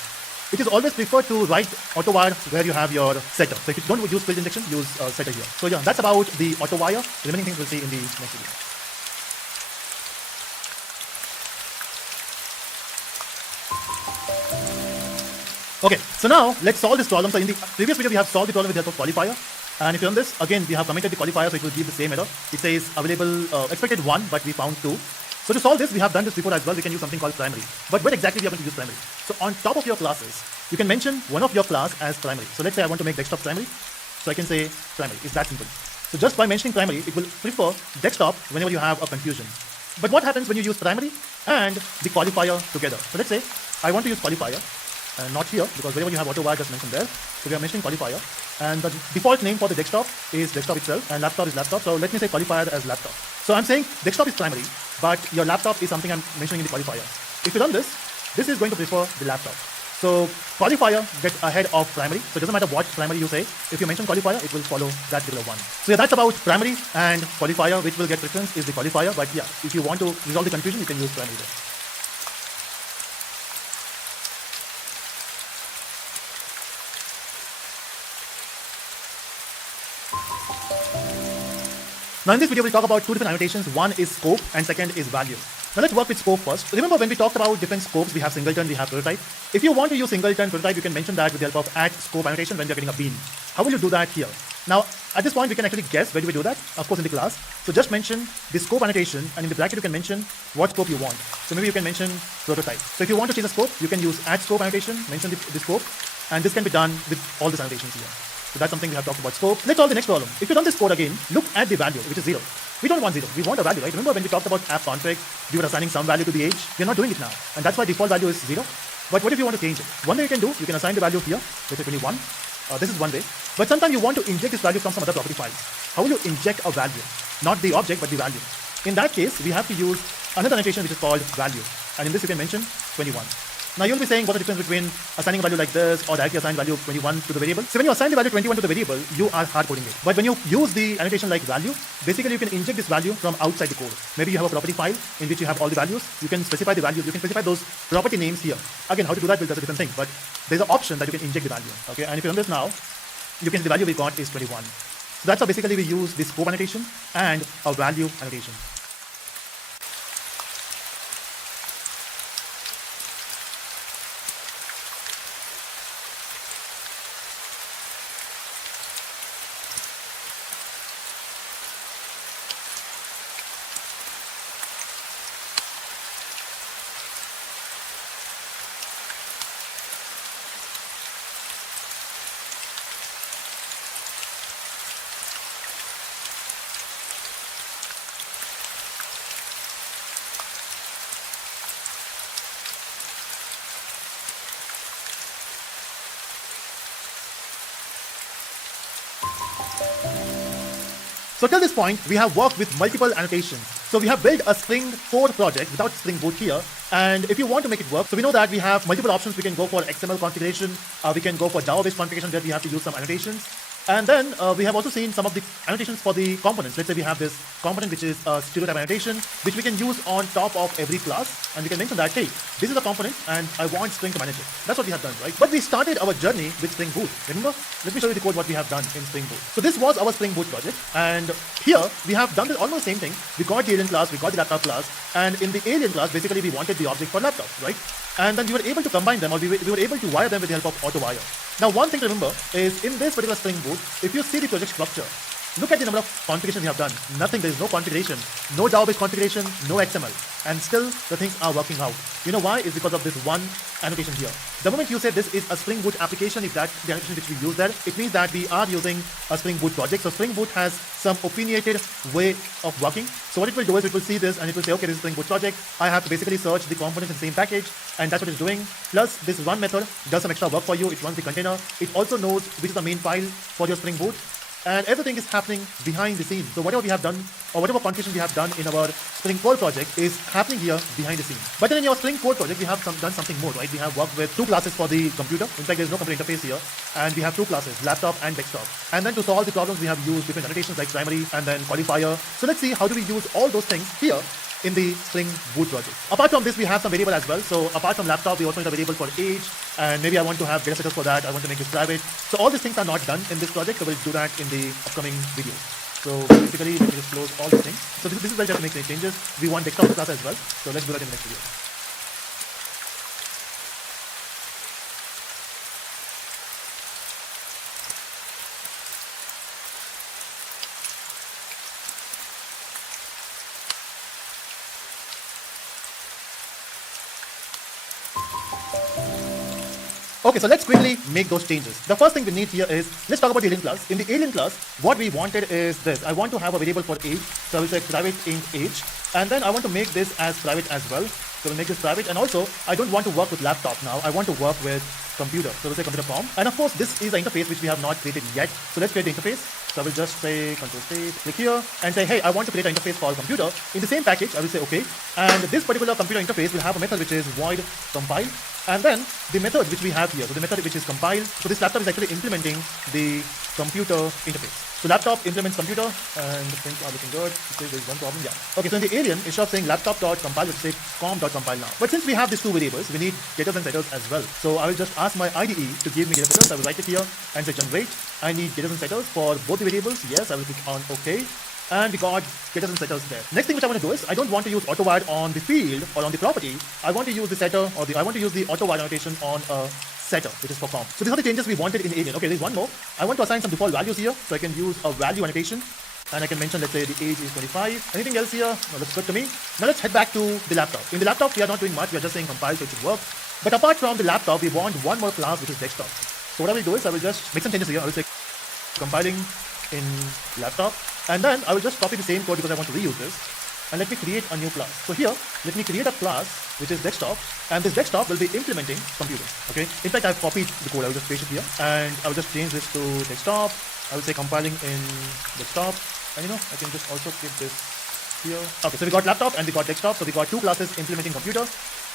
It is always preferred to write auto wire where you have your setter. So if you don't use field injection, use setter here. So yeah, that's about the auto wire. The remaining things we'll see in the next video. Okay, so now let's solve this problem. So in the previous video, we have solved the problem with the help of qualifier. And if you run this, again, we have commented the qualifier, so it will give the same error. It says available, expected 1, but we found 2. So to solve this, we have done this before as well. We can use something called primary. But where exactly we are going to use primary? So on top of your classes, you can mention one of your class as primary. So let's say I want to make desktop primary. So I can say primary. It's that simple. So just by mentioning primary, it will prefer desktop whenever you have a confusion. But what happens when you use primary and the qualifier together? So let's say I want to use qualifier and not here because wherever you have auto wire just mentioned there. So we are mentioning qualifier and the default name for the desktop is desktop itself and laptop is laptop. So let me say qualifier as laptop. So I'm saying desktop is primary, but your laptop is something I'm mentioning in the qualifier. If you run this, this is going to prefer the laptop. So qualifier gets ahead of primary. So it doesn't matter what primary you say. If you mention qualifier, it will follow that particular one. So yeah, that's about primary and qualifier. Which will get preference is the qualifier. But yeah, if you want to resolve the confusion, you can use primary there. Now in this video, we'll talk about two different annotations. One is scope and second is value. Now let's work with scope first. Remember when we talked about different scopes, we have singleton, we have prototype. If you want to use singleton prototype, you can mention that with the help of @scope annotation when you're getting a bean. How will you do that here? Now at this point, we can actually guess where do we do that? Of course in the class. So just mention the scope annotation and in the bracket you can mention what scope you want. So maybe you can mention prototype. So if you want to change the scope, you can use @scope annotation, mention the scope, and this can be done with all these annotations here. So that's something we have talked about scope. Let's solve the next problem. If you run this code again, look at the value, which is 0. We don't want 0. We want a value, right? Remember when we talked about app config, we were assigning some value to the age. We are not doing it now. And that's why default value is 0. But what if you want to change it? One way you can do, you can assign the value here, let's say 21. This is one way. But sometimes you want to inject this value from some other property files. How will you inject a value? Not the object, but the value. In that case, we have to use another annotation which is called value. And in this you can mention 21. Now you'll be saying what's the difference between assigning a value like this or directly assign value 21 to the variable. So when you assign the value 21 to the variable, you are hard coding it. But when you use the annotation like value, basically you can inject this value from outside the code. Maybe you have a property file in which you have all the values. You can specify the values. You can specify those property names here. Again, how to do that will be a different thing. But there's an option that you can inject the value. Okay, and if you run this now, you can see the value we got is 21. So that's how basically we use the scope annotation and a value annotation. So till this point, we have worked with multiple annotations. So we have built a Spring Core project without Spring Boot here. And if you want to make it work, so we know that we have multiple options. We can go for XML configuration. We can go for Java-based configuration where we have to use some annotations. And then we have also seen some of the annotations for the components. Let's say we have this component which is a stereotype annotation, which we can use on top of every class. And we can mention that, hey, this is a component and I want Spring to manage it. That's what we have done, right? But we started our journey with Spring Boot. Remember? Let me show you the code what we have done in Spring Boot. So this was our Spring Boot project. And here we have done this almost same thing. We got the alien class, we got the laptop class. And in the alien class, basically we wanted the object for laptop, right? And then we were able to combine them, or we were able to wire them with the help of auto wire. Now one thing to remember is in this particular Spring Boot, if you see the project structure, look at the number of configurations we have done. Nothing, there is no configuration, no Java-based configuration, no XML. And still the things are working out. You know why? It's because of this one annotation here. The moment you say this is a Spring Boot application, if that's the annotation which we use there, it means that we are using a Spring Boot project. So Spring Boot has some opinionated way of working. So what it will do is it will see this and it will say, okay, this is Spring Boot project. I have to basically search the components in the same package, and that's what it's doing. Plus this run method does some extra work for you. It runs the container. It also knows which is the main file for your Spring Boot. And everything is happening behind the scenes. So whatever we have done, or whatever configuration we have done in our Spring Core project is happening here behind the scenes. But then in your Spring Core project, we have done something more, right? We have worked with two classes for the computer. In fact, there's no computer interface here. And we have two classes, laptop and desktop. And then to solve the problems, we have used different annotations like primary and then qualifier. So let's see how do we use all those things here in the Spring Boot project. Apart from this, we have some variable as well. So apart from laptop, we also need a variable for age, and maybe I want to have data setters for that. I want to make this private. So all these things are not done in this project, so we'll do that in the upcoming video. So basically, let me just close all these things. So this is where just make any changes. We want desktop class as well. So let's do that in the next video. Okay, so let's quickly make those changes. The first thing we need here is, let's talk about the alien class. In the alien class, what we wanted is this. I want to have a variable for age, so I will say private int age, and then I want to make this as private as well. So we'll make this private, and also I don't want to work with laptop now. I want to work with computer. So we'll say computer com, and of course this is the interface which we have not created yet. So let's create the interface. So I will just say control space, click here, and say, hey, I want to create an interface for computer. In the same package, I will say okay, and this particular computer interface will have a method which is void compile, and then the method which we have here, so the method which is compile. So this laptop is actually implementing the computer interface. So laptop implements computer, and the things are looking good. There's one problem, yeah. Okay, so in the alien, instead of saying laptop.compile, let's say com.compile now. But since we have these two variables, we need getters and setters as well. So I will just ask my IDE to give me getters and setters. I will write it here and say generate. I need getters and setters for both the variables. Yes, I will click on OK. And we got getters and setters there. Next thing which I want to do is, I don't want to use auto-wire on the field or on the property. I want to use the setter, or I want to use the auto-wire annotation on a setter, which is for com. So these are the changes we wanted in alien. Okay, there's one more. I want to assign some default values here, so I can use a value annotation, and I can mention, let's say the age is 25. Anything else here? No, looks good to me. Now let's head back to the laptop. In the laptop, we are not doing much. We are just saying compile, so it should work. But apart from the laptop, we want one more class, which is desktop. So what I will do is, I will just make some changes here. I will say compiling in laptop, and then I will just copy the same code because I want to reuse this, and let me create a new class. So here, let me create a class which is desktop, and this desktop will be implementing computer. Okay, in fact I've copied the code. I will just paste it here, and I will just change this to desktop. I will say compiling in desktop, and I can just also keep this here. Okay, so we got laptop and we got desktop, so we got two classes implementing computer,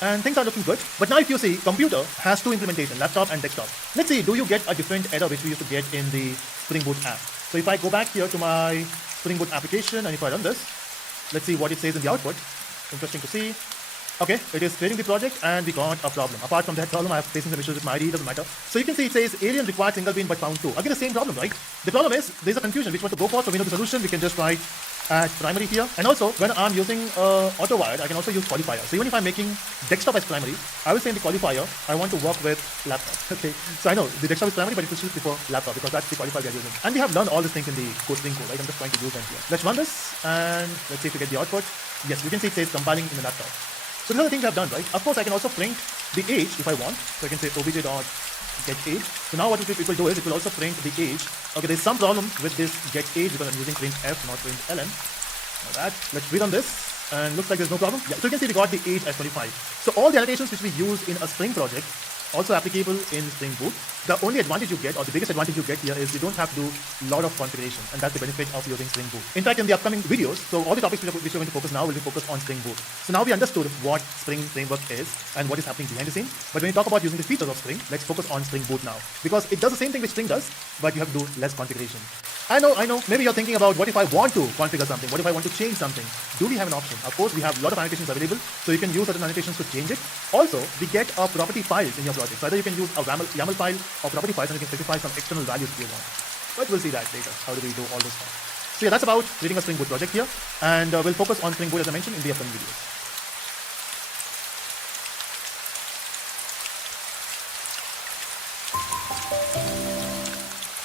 and things are looking good. But now if you see, computer has two implementation, laptop and desktop. Let's see, do you get a different error which we used to get in the Spring Boot app? So if I go back here to my Spring Boot application, and if I run this, let's see what it says in the output. Interesting to see. Okay, it is creating the project, and we got a problem. Apart from that problem, I have facing some issues with my ID, doesn't matter. So you can see it says alien required single bean but found two. Again, the same problem, right? The problem is there's a confusion which one to go for, so we know the solution. We can just write at primary here, and also when I'm using auto wired, I can also use qualifier. So even if I'm making desktop as primary, I will say in the qualifier I want to work with laptop. Okay, so I know the desktop is primary, but it will still prefer laptop because that's the qualifier we are using. And we have learned all these things in the Spring code, right? I'm just trying to use them here. Let's run this, and let's see if we get the output. Yes, you can see it says compiling in the laptop. So these are the things we have done, right? Of course, I can also print the age if I want. So I can say obj.getAge. So now what it will do is it will also print the age. Okay, there's some problem with this getAge because I'm using printf, not println. Now that, let's read on this, and looks like there's no problem. Yeah, so you can see we got the age as 25. So all the annotations which we use in a Spring project also applicable in Spring Boot. The only advantage you get, or the biggest advantage you get here, is you don't have to do a lot of configuration, and that's the benefit of using Spring Boot. In fact, in the upcoming videos, so all the topics which we're going to focus now will be focused on Spring Boot. So now we understood what Spring framework is and what is happening behind the scenes. But when you talk about using the features of Spring, let's focus on Spring Boot now, because it does the same thing which Spring does, but you have to do less configuration. I know. Maybe you're thinking about, what if I want to configure something? What if I want to change something? Do we have an option? Of course, we have a lot of annotations available, so you can use certain annotations to change it. Also, we get a property files in your project. So either you can use a YAML file or property files, and you can specify some external values if you want. But we'll see that later. How do we do all this stuff? So yeah, that's about creating a Spring Boot project here, and we'll focus on Spring Boot as I mentioned in the upcoming videos.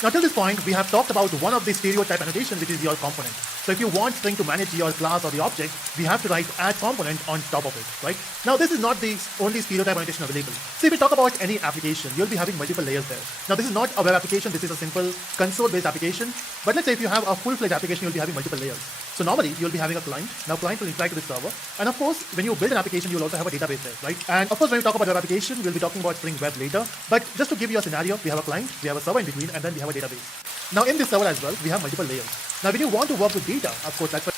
Now till this point, we have talked about one of the stereotype annotations, which is your component. So if you want Spring to manage your class or the object, we have to write add component on top of it, right? Now this is not the only stereotype annotation available. So if we talk about any application, you'll be having multiple layers there. Now this is not a web application, this is a simple console-based application. But let's say if you have a full-fledged application, you'll be having multiple layers. So normally you'll be having a client. Now client will interact with the server. And of course, when you build an application, you'll also have a database there, right? And of course, when we talk about web application, we'll be talking about Spring Web later. But just to give you a scenario, we have a client, we have a server in between, and then we have a database. Now in this server as well, we have multiple layers. Now when you want to work with data, of course, that's what